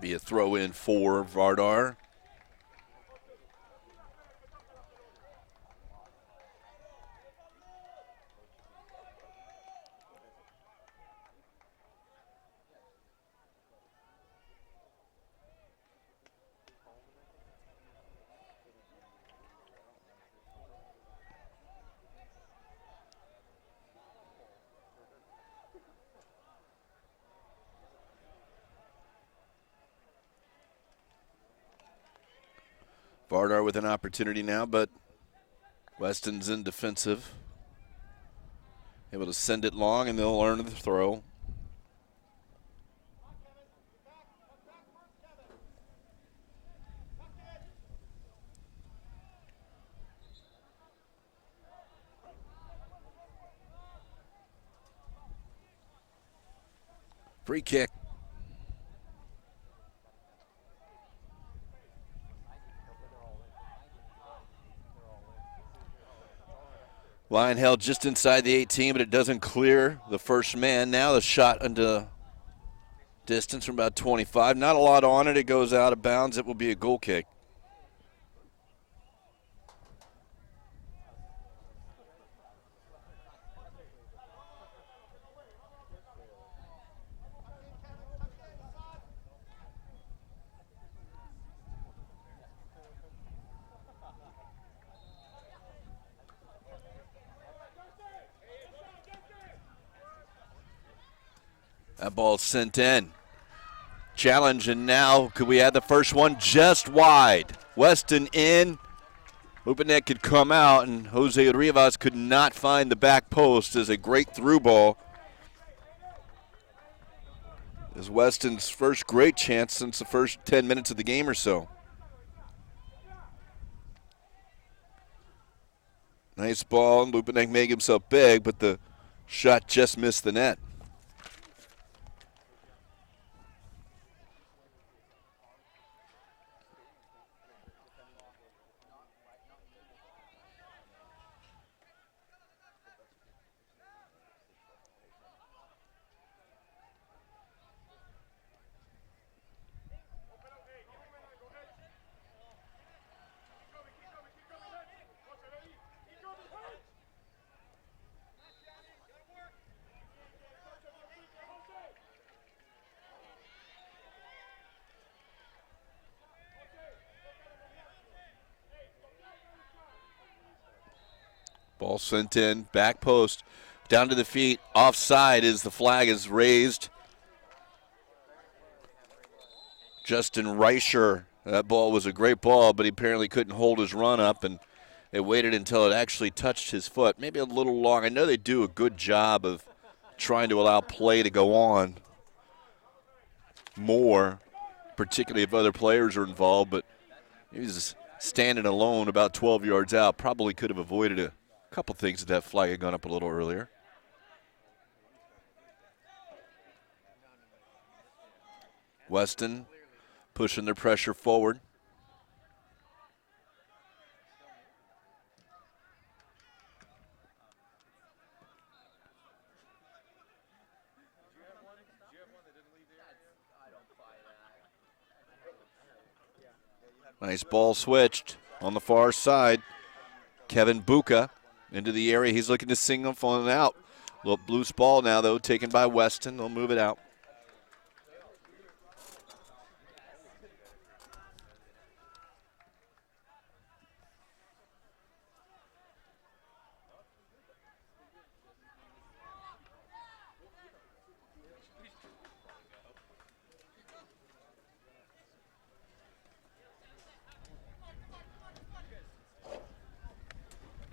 Be a throw in for Vardar. Vardar with an opportunity now, but Weston's in defensive. Able to send it long, and they'll earn the throw. Free kick. Line held just inside the 18, but it doesn't clear the first man. Now the shot into distance from about 25. Not a lot on it. It goes out of bounds. It will be a goal kick. That ball sent in. Challenge, and now could we add the first one just wide? Weston in. Lupanek could come out, and Jose Rivas could not find the back post as a great through ball. This is Weston's first great chance since the first 10 minutes of the game or so. Nice ball, and Lupanek made himself big, but the shot just missed the net. Ball sent in, back post, down to the feet, offside as the flag is raised. Justin Reicher, that ball was a great ball, but he apparently couldn't hold his run up, and they waited until it actually touched his foot. Maybe a little long. I know they do a good job of trying to allow play to go on more, particularly if other players are involved, but he was standing alone about 12 yards out. Probably could have avoided a couple things if that flag had gone up a little earlier. Weston pushing their pressure forward. Nice ball switched on the far side. Kevin Buka into the area. He's looking to single phone out. Little loose ball now, though, taken by Weston. They'll move it out.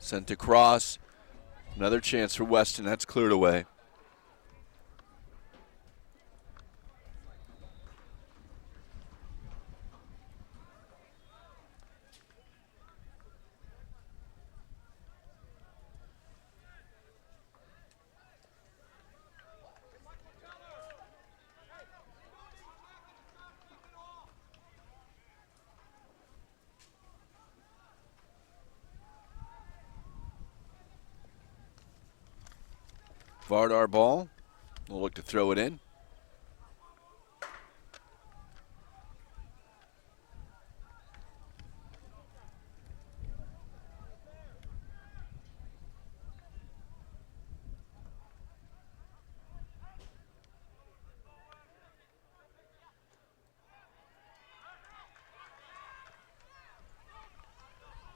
Sent across. Another chance for Weston. That's cleared away. Vardar ball. We'll look to throw it in.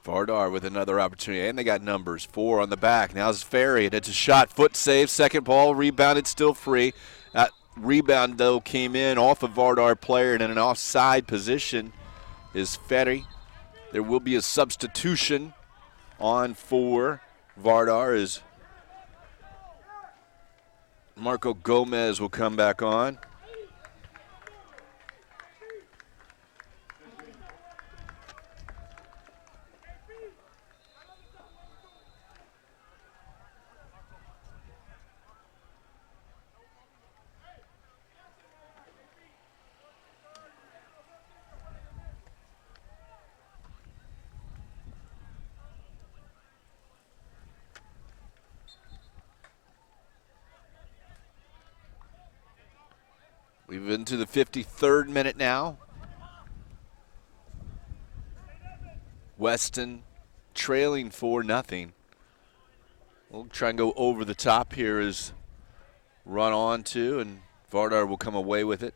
Vardar with another opportunity, and they got numbers. 4 on the back. Now it's Ferry, and it's a shot. Foot save. Second ball rebounded, still free. That rebound, though, came in off a Vardar player, and in an offside position is Ferry. There will be a substitution on for Vardar as Marco Gomez will come back on. We've been to the 53rd minute now. Weston trailing 4-0. We'll try and go over the top here as run on to, and Vardar will come away with it.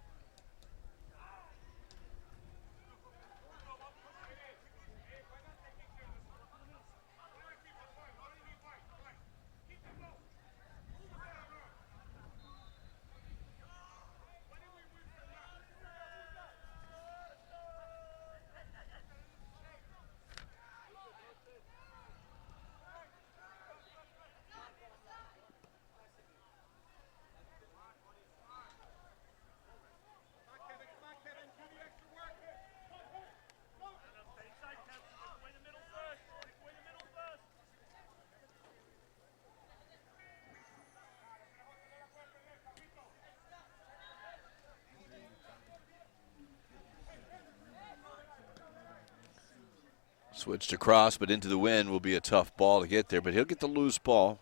Switched across, but into the wind will be a tough ball to get there, but he'll get the loose ball.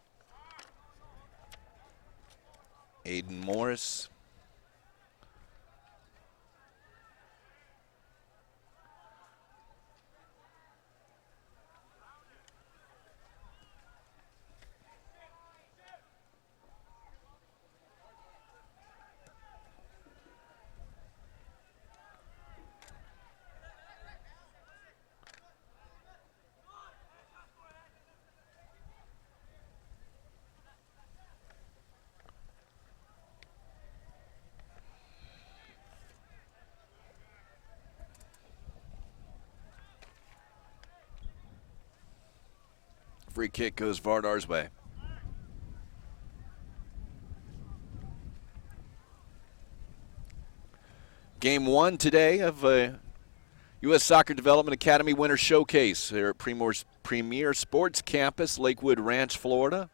Aiden Morris. Free kick goes Vardar's way. Game 1 today of U.S. Soccer Development Academy Winter Showcase here at Premier Sports Campus, Lakewood Ranch, Florida.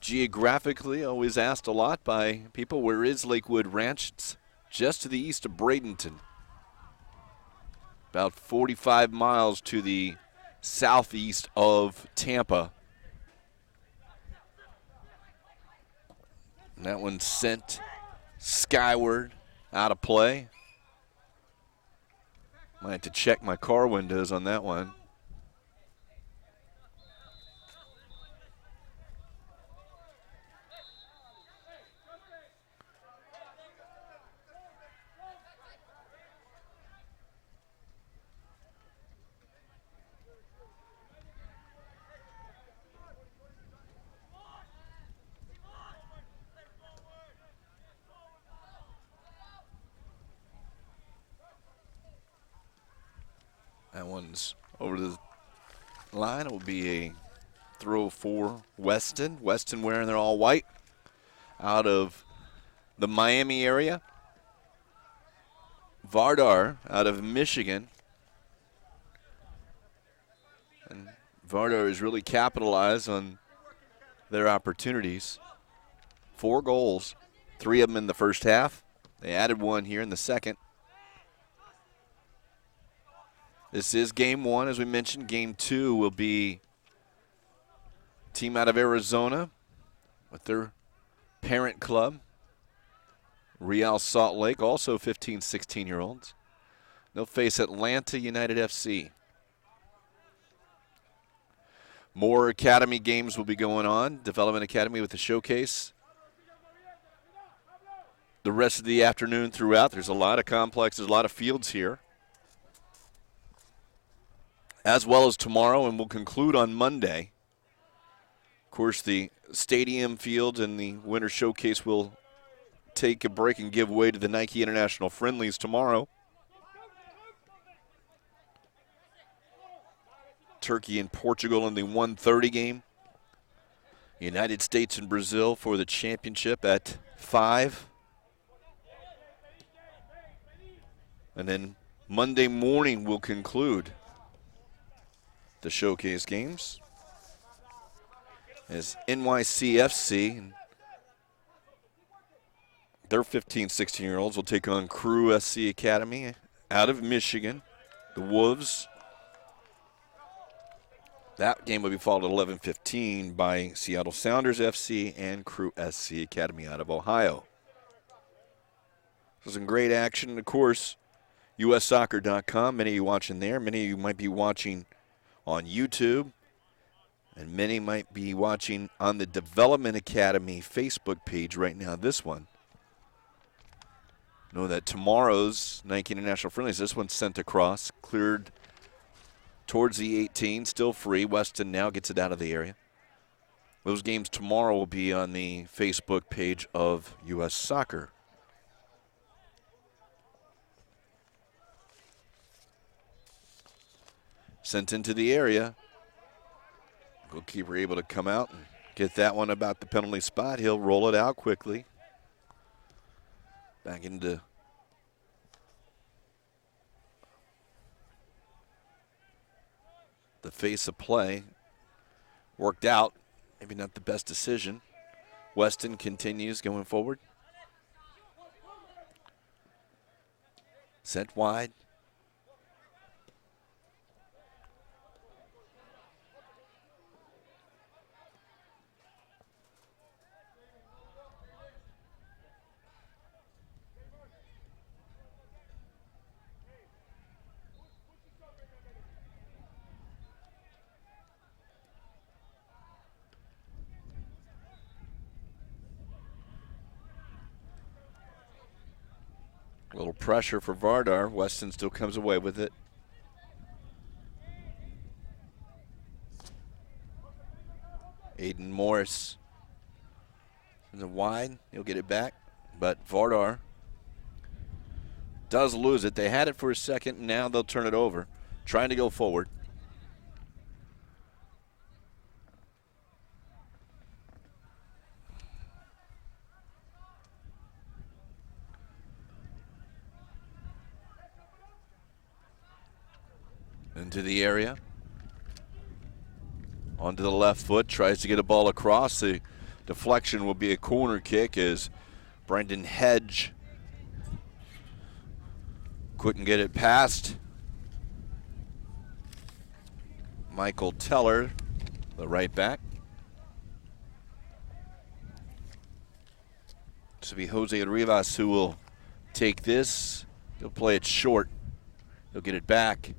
Geographically, always asked a lot by people, where is Lakewood Ranch? It's just to the east of Bradenton. About 45 miles to the southeast of Tampa. And that one sent skyward, out of play. Might have to check my car windows on that one. That one's over the line. It will be a throw for Weston. Weston wearing their all white out of the Miami area. Vardar out of Michigan. And Vardar has really capitalized on their opportunities. 4 goals, 3 of them in the first half. They added 1 here in the second. This is game 1, as we mentioned. Game 2 will be team out of Arizona. with their parent club, Real Salt Lake, also 15, 16-year-olds. They'll face Atlanta United FC. More academy games will be going on. Development Academy with the showcase the rest of the afternoon throughout. There's a lot of complexes, a lot of fields here, as well as tomorrow, and we'll conclude on Monday. Of course, the stadium field and the winter showcase will take a break and give way to the Nike International Friendlies tomorrow. Turkey and Portugal in the 1:30 game. United States and Brazil for the championship at 5. And then Monday morning we'll conclude the showcase games as NYCFC and their 15, 16-year-olds will take on Crew SC Academy out of Michigan, the Wolves. That game will be followed at 11:15 by Seattle Sounders FC and Crew SC Academy out of Ohio. So some great action, and of course, USsoccer.com. Many of you watching there. Many of you might be watching on YouTube, and many might be watching on the Development Academy Facebook page right now. This one. Know that tomorrow's Nike International Friendlies, this one's sent across, cleared towards the 18, still free. Weston now gets it out of the area. Those games tomorrow will be on the Facebook page of U.S. Soccer. Sent into the area. Goalkeeper able to come out and get that one about the penalty spot. He'll roll it out quickly. Back into the face of play. Worked out. Maybe not the best decision. Weston continues going forward. Sent wide. A little pressure for Vardar. Weston still comes away with it. Aiden Morris in the wide. He'll get it back, but Vardar does lose it. They had it for a second, and now they'll turn it over, trying to go forward. Into the area. Onto the left foot, tries to get a ball across. The deflection will be a corner kick as Brendan Hedge couldn't get it past Michael Teller, the right back. This will be Jose Rivas who will take this. He'll play it short. He'll get it back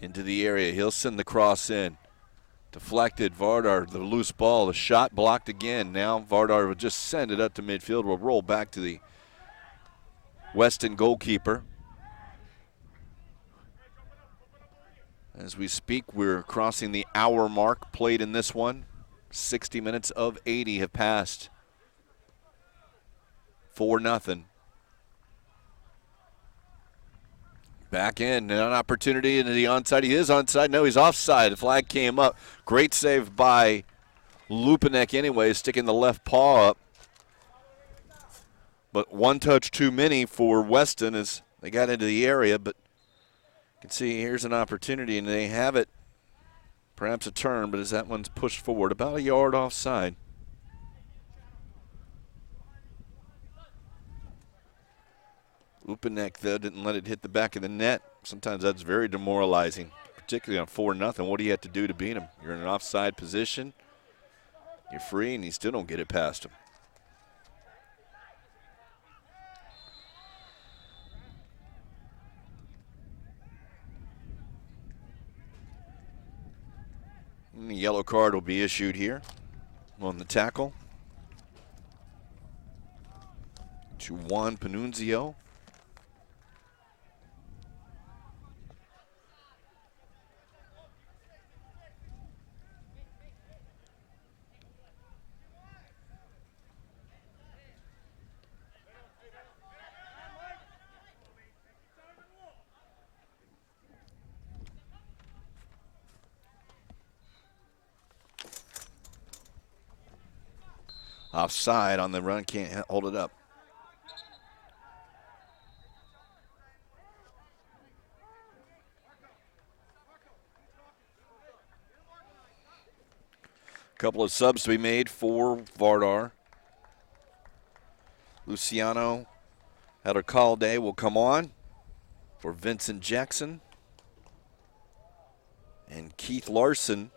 into the area. He'll send the cross in. Deflected. Vardar, the loose ball. The shot blocked again. Now Vardar will just send it up to midfield. Will roll back to the Weston goalkeeper. As we speak, we're crossing the hour mark played in this one. 60 minutes of 80 have passed. 4-0. Back in, an opportunity into the onside. He is onside. No, he's offside. The flag came up. Great save by Lupinek anyway, sticking the left paw up. But one touch too many for Weston as they got into the area. But you can see here's an opportunity, and they have it. Perhaps a turn, but as that one's pushed forward, about a yard offside. Lupinek, though, didn't let it hit the back of the net. Sometimes that's very demoralizing, particularly on 4-0. What do you have to do to beat him? You're in an offside position. You're free, and you still don't get it past him. And the yellow card will be issued here on the tackle to Juan Panunzio. Offside on the run, can't hold it up. Couple of subs to be made for Vardar. Luciano Adercalde will come on for Vincent Jackson. And Keith Larson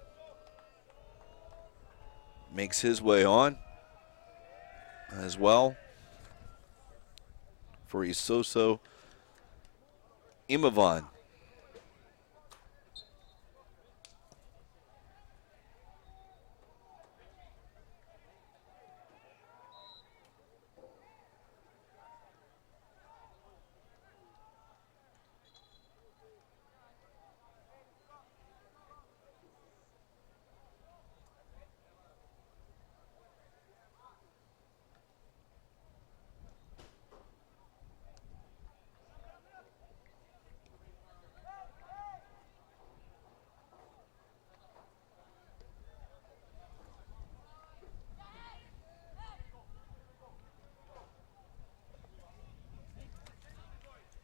makes his way on as well for Isoso Imavan.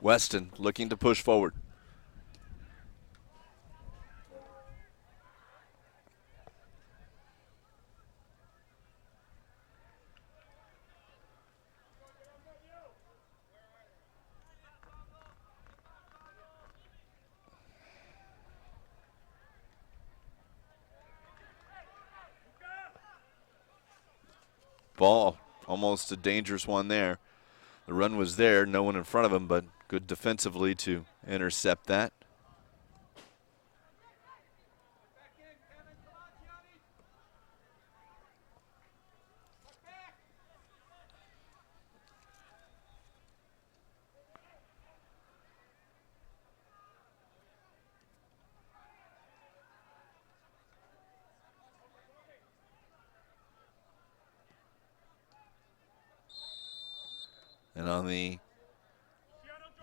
Weston looking to push forward. Ball, almost a dangerous one there. The run was there, no one in front of him, but good defensively to intercept that. And on the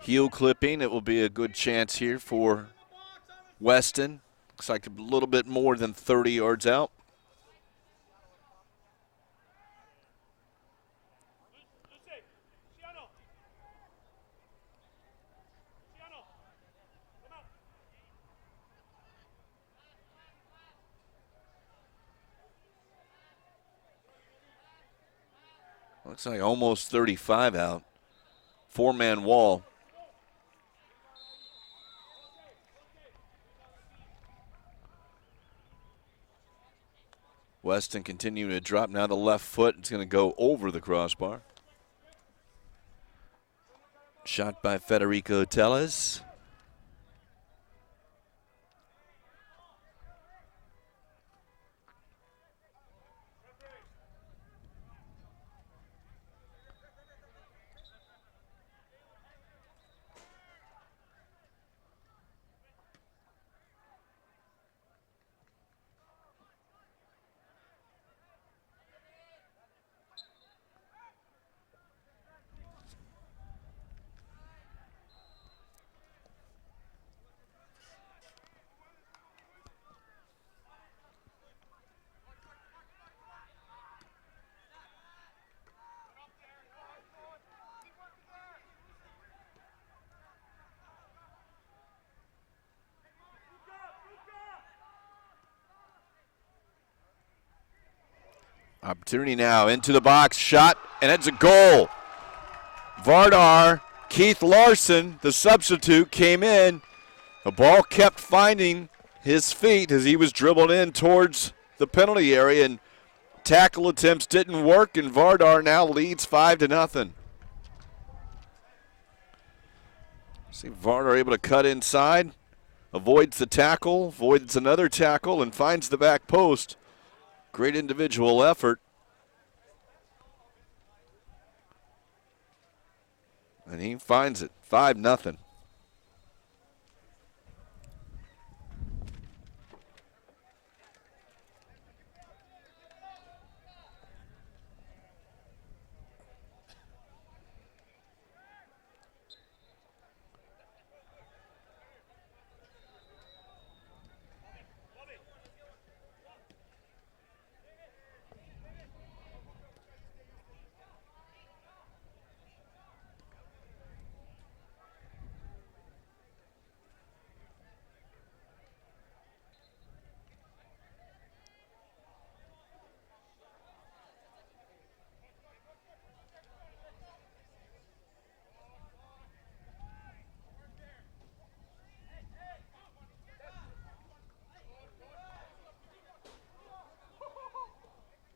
heel clipping, it will be a good chance here for Weston. Looks like a little bit more than 30 yards out. Looks like almost 35 out. Four-man wall. Weston continuing to drop. Now the left foot. It's going to go over the crossbar. Shot by Federico Tellez. Opportunity now into the box, shot, and it's a goal. Vardar, Keith Larson, the substitute, came in. The ball kept finding his feet as he was dribbled in towards the penalty area, and tackle attempts didn't work, and Vardar now leads 5-0. See Vardar able to cut inside, avoids the tackle, avoids another tackle, and finds the back post. Great individual effort. And he finds it, 5-0.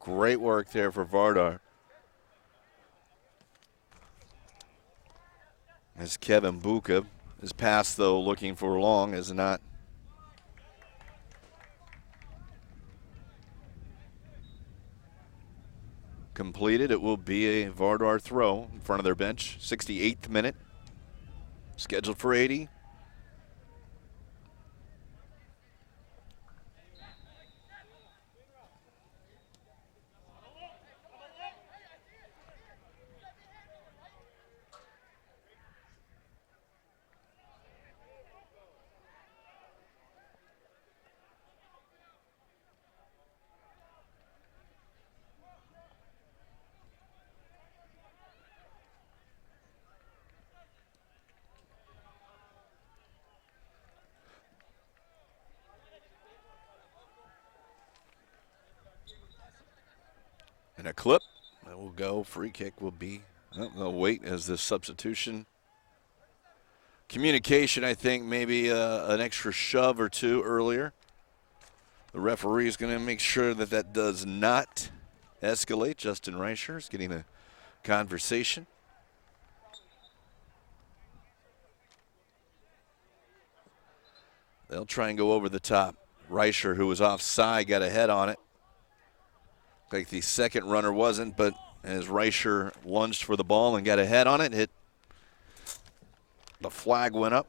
Great work there for Vardar. As Kevin Buka, his pass though looking for long is not completed. It will be a Vardar throw in front of their bench. 68th minute, scheduled for 80. And a clip that will go. Free kick will be. They'll wait as the substitution. Communication, I think, maybe an extra shove or two earlier. The referee is going to make sure that that does not escalate. Justin Reicher is getting a conversation. They'll try and go over the top. Reicher, who was offside, got a head on it. Like the second runner wasn't, but as Reicher lunged for the ball and got a head on it, the flag went up.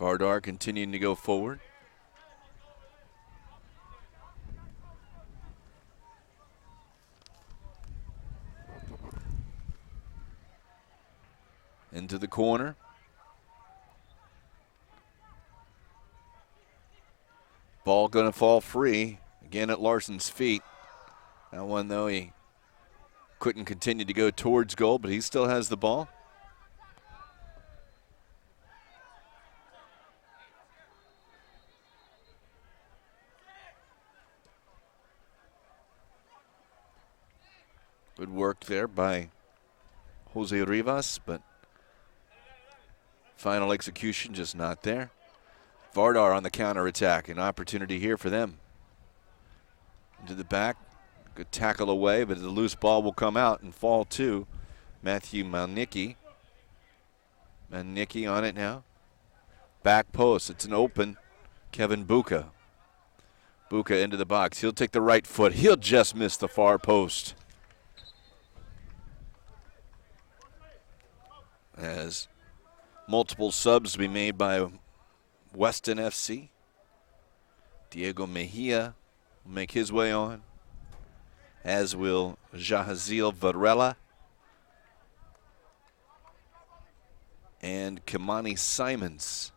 Vardar continuing to go forward. Into the corner. Ball going to fall free again at Larson's feet. That one, though, he couldn't continue to go towards goal, but he still has the ball. Good work there by Jose Rivas, but final execution just not there. Vardar on the counterattack, an opportunity here for them. Into the back, good tackle away, but the loose ball will come out and fall to Matthew Malnicki. Malnicki on it now. Back post, it's an open Kevin Buka. Buka into the box, he'll take the right foot, he'll just miss the far post. As multiple subs to be made by Weston FC. Diego Mejia will make his way on, as will Jahaziel Varela and Kimani Simons.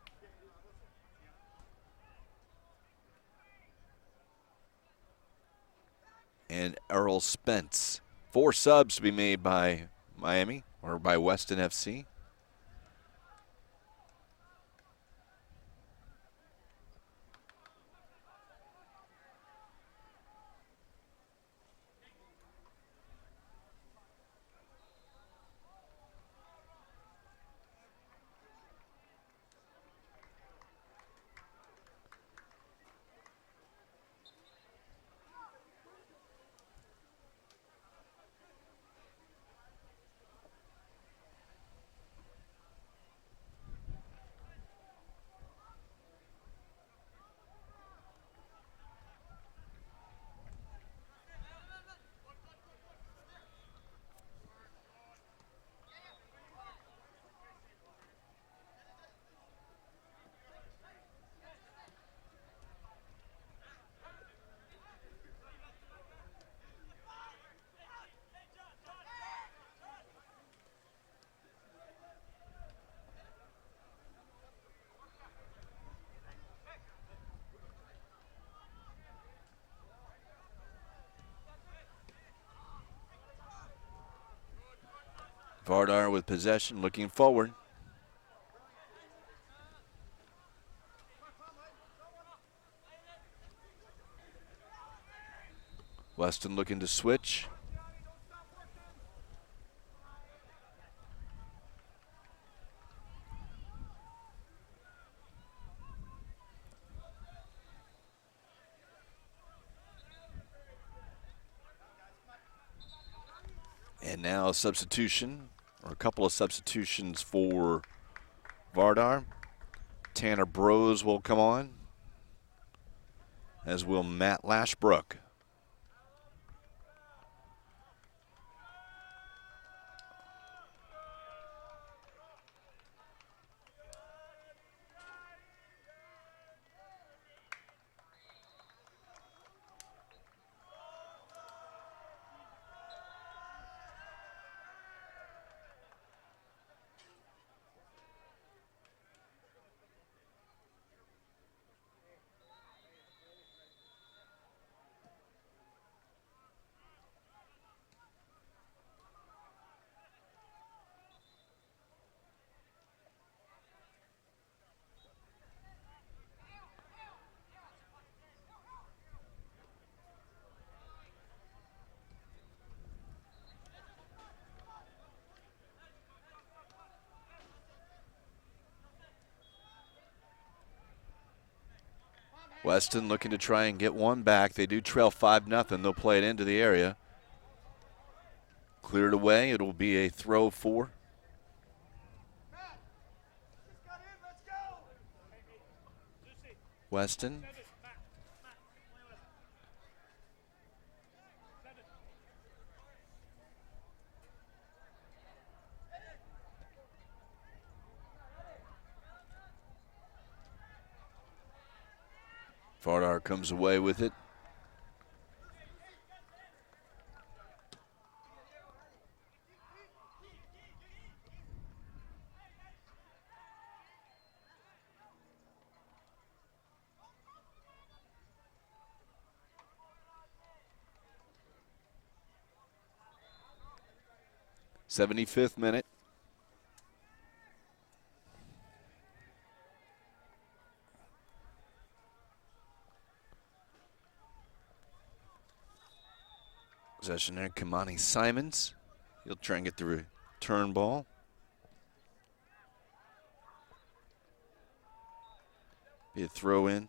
And Earl Spence. 4 subs to be made by Miami, or by Weston FC. Vardar with possession, looking forward. Weston looking to switch. And now a substitution, or a couple of substitutions for Vardar. Tanner Brose will come on, as will Matt Lashbrook. Weston looking to try and get one back. They do trail 5-0. They'll play it into the area. Cleared away. It'll be a throw for Weston. Vardar comes away with it. '75th minute. Possession there, Kamani Simons. He'll try and get the return ball. Be a throw in.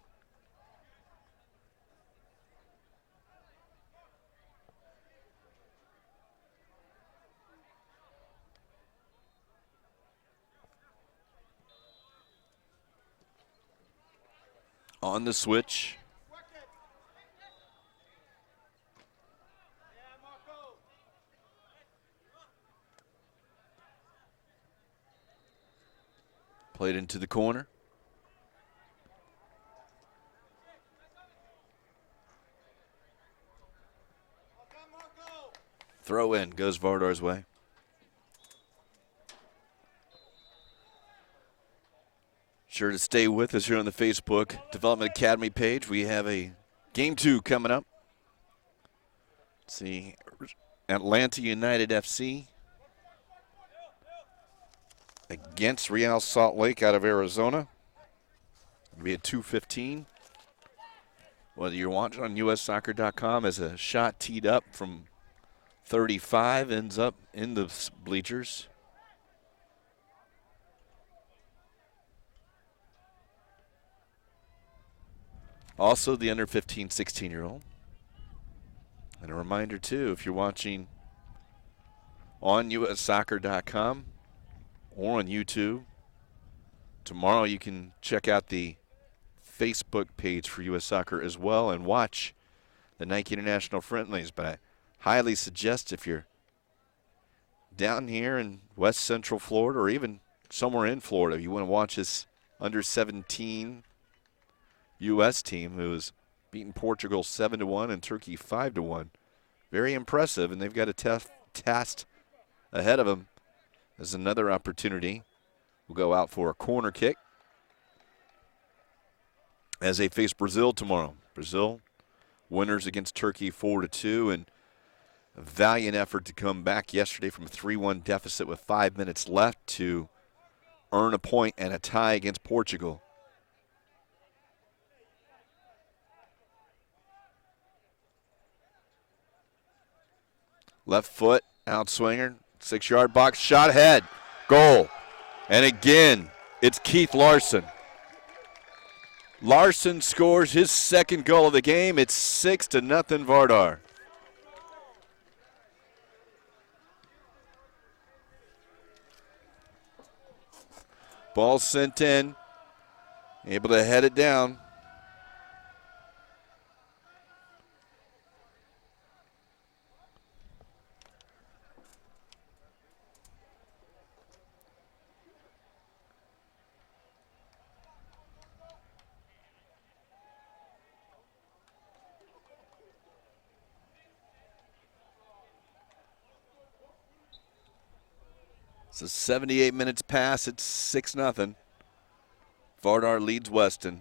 On the switch. Played into the corner. Throw in, goes Vardar's way. Sure to stay with us here on the Facebook Development Academy page. We have a Game 2 coming up. Let's see, Atlanta United FC against Real Salt Lake out of Arizona. It'll be at 2:15. Whether you're watching on ussoccer.com as a shot teed up from 35 ends up in the bleachers. Also the under 15, 16-year-old. And a reminder, too, if you're watching on ussoccer.com or on YouTube, tomorrow you can check out the Facebook page for U.S. Soccer as well and watch the Nike International friendlies. But I highly suggest if you're down here in West Central Florida or even somewhere in Florida, you want to watch this under 17 U.S. team who has beaten Portugal 7-1 and Turkey 5-1. Very impressive, and they've got a tough task ahead of them as another opportunity. We'll go out for a corner kick as they face Brazil tomorrow. Brazil winners against Turkey 4-2, and a valiant effort to come back yesterday from a 3-1 deficit with 5 minutes left to earn a point and a tie against Portugal. Left foot, outswinger, 6-yard box, shot ahead, goal. And again, it's Keith Larson. Larson scores his second goal of the game. It's 6-0 Vardar. Ball sent in, able to head it down. So 78 minutes pass, it's 6-0. Vardar leads Weston.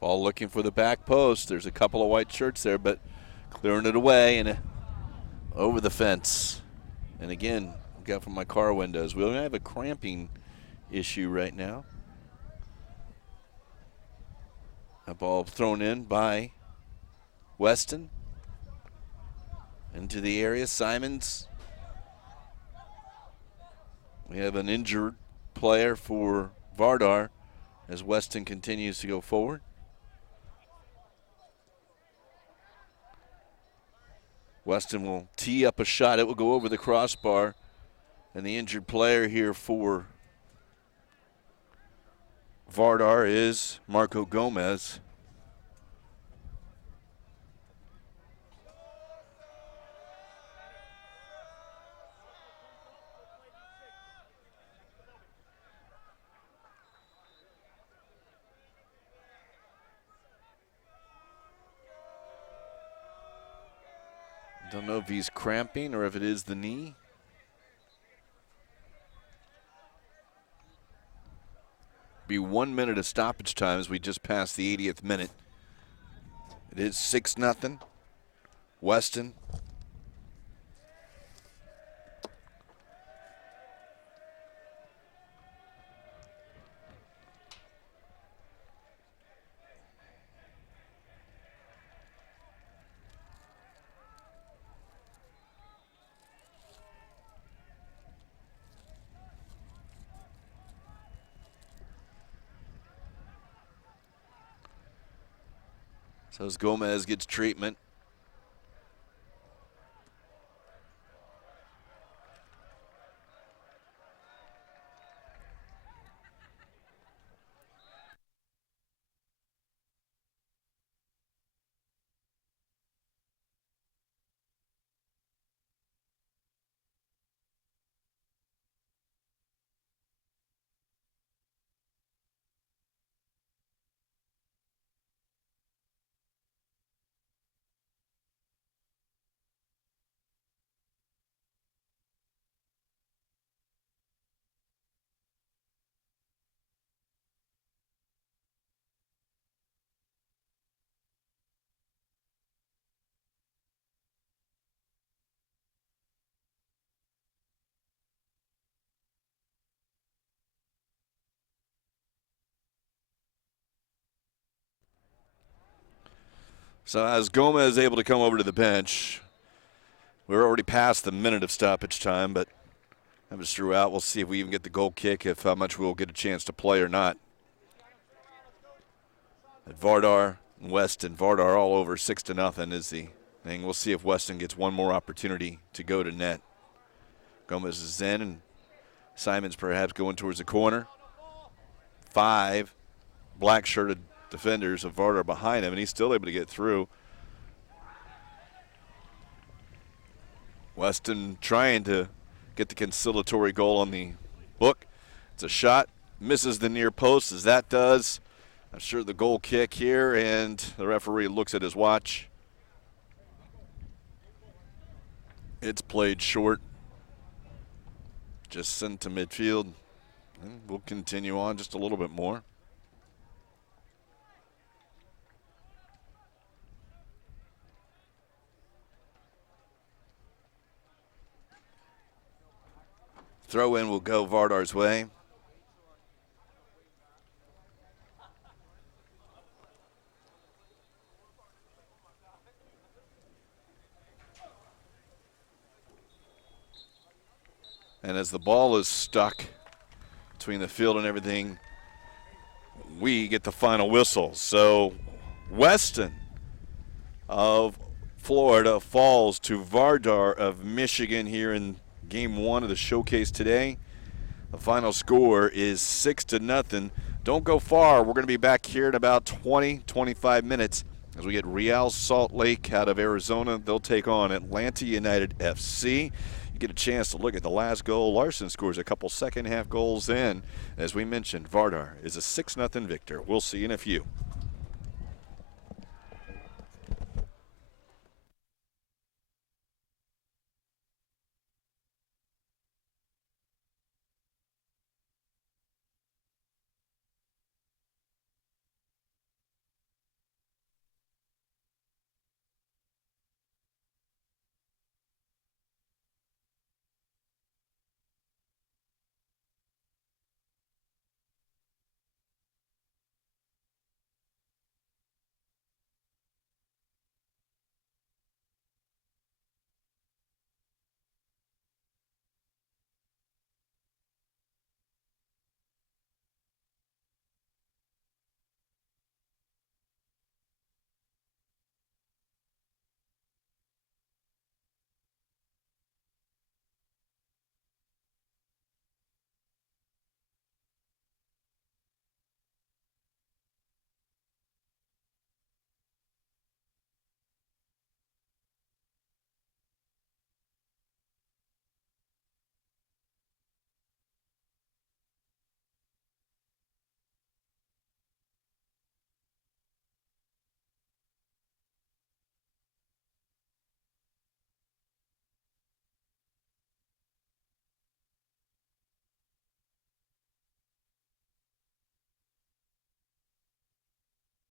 Ball looking for the back post. There's a couple of white shirts there, but clearing it away and over the fence. And again, look out from my car windows. We don't have a cramping issue right now. A ball thrown in by Weston into the area. Simons. We have an injured player for Vardar as Weston continues to go forward. Weston will tee up a shot. It will go over the crossbar. And the injured player here for Vardar is Marco Gomez. Don't know if he's cramping or if it is the knee. Be 1 minute of stoppage time as we just passed the 80th minute. It is 6-0. Weston. So as Gomez gets treatment. So as Gomez is able to come over to the bench, we're already past the minute of stoppage time, but that was throughout. We'll see if we even get the goal kick, if how much we'll get a chance to play or not. At Vardar and Weston, Vardar all over 6-0 is the thing. We'll see if Weston gets one more opportunity to go to net. Gomez is in, and Simon's perhaps going towards the corner. 5 black-shirted defenders of Vardar behind him, and he's still able to get through. Weston trying to get the conciliatory goal on the book. It's a shot, misses the near post as that does. I'm sure the goal kick here, and the referee looks at his watch. It's played short. Just sent to midfield. And we'll continue on just a little bit more. Throw in will go Vardar's way. And as the ball is stuck between the field and everything, we get the final whistle. So Weston of Florida falls to Vardar of Michigan here in Game 1 of the showcase today. The final score is 6-0. Don't go far. We're going to be back here in about 20-25 minutes as we get Real Salt Lake out of Arizona. They'll take on Atlanta United FC. You get a chance to look at the last goal. Larson scores a couple second half goals in. As we mentioned, Vardar is a 6-0 victor. We'll see you in a few.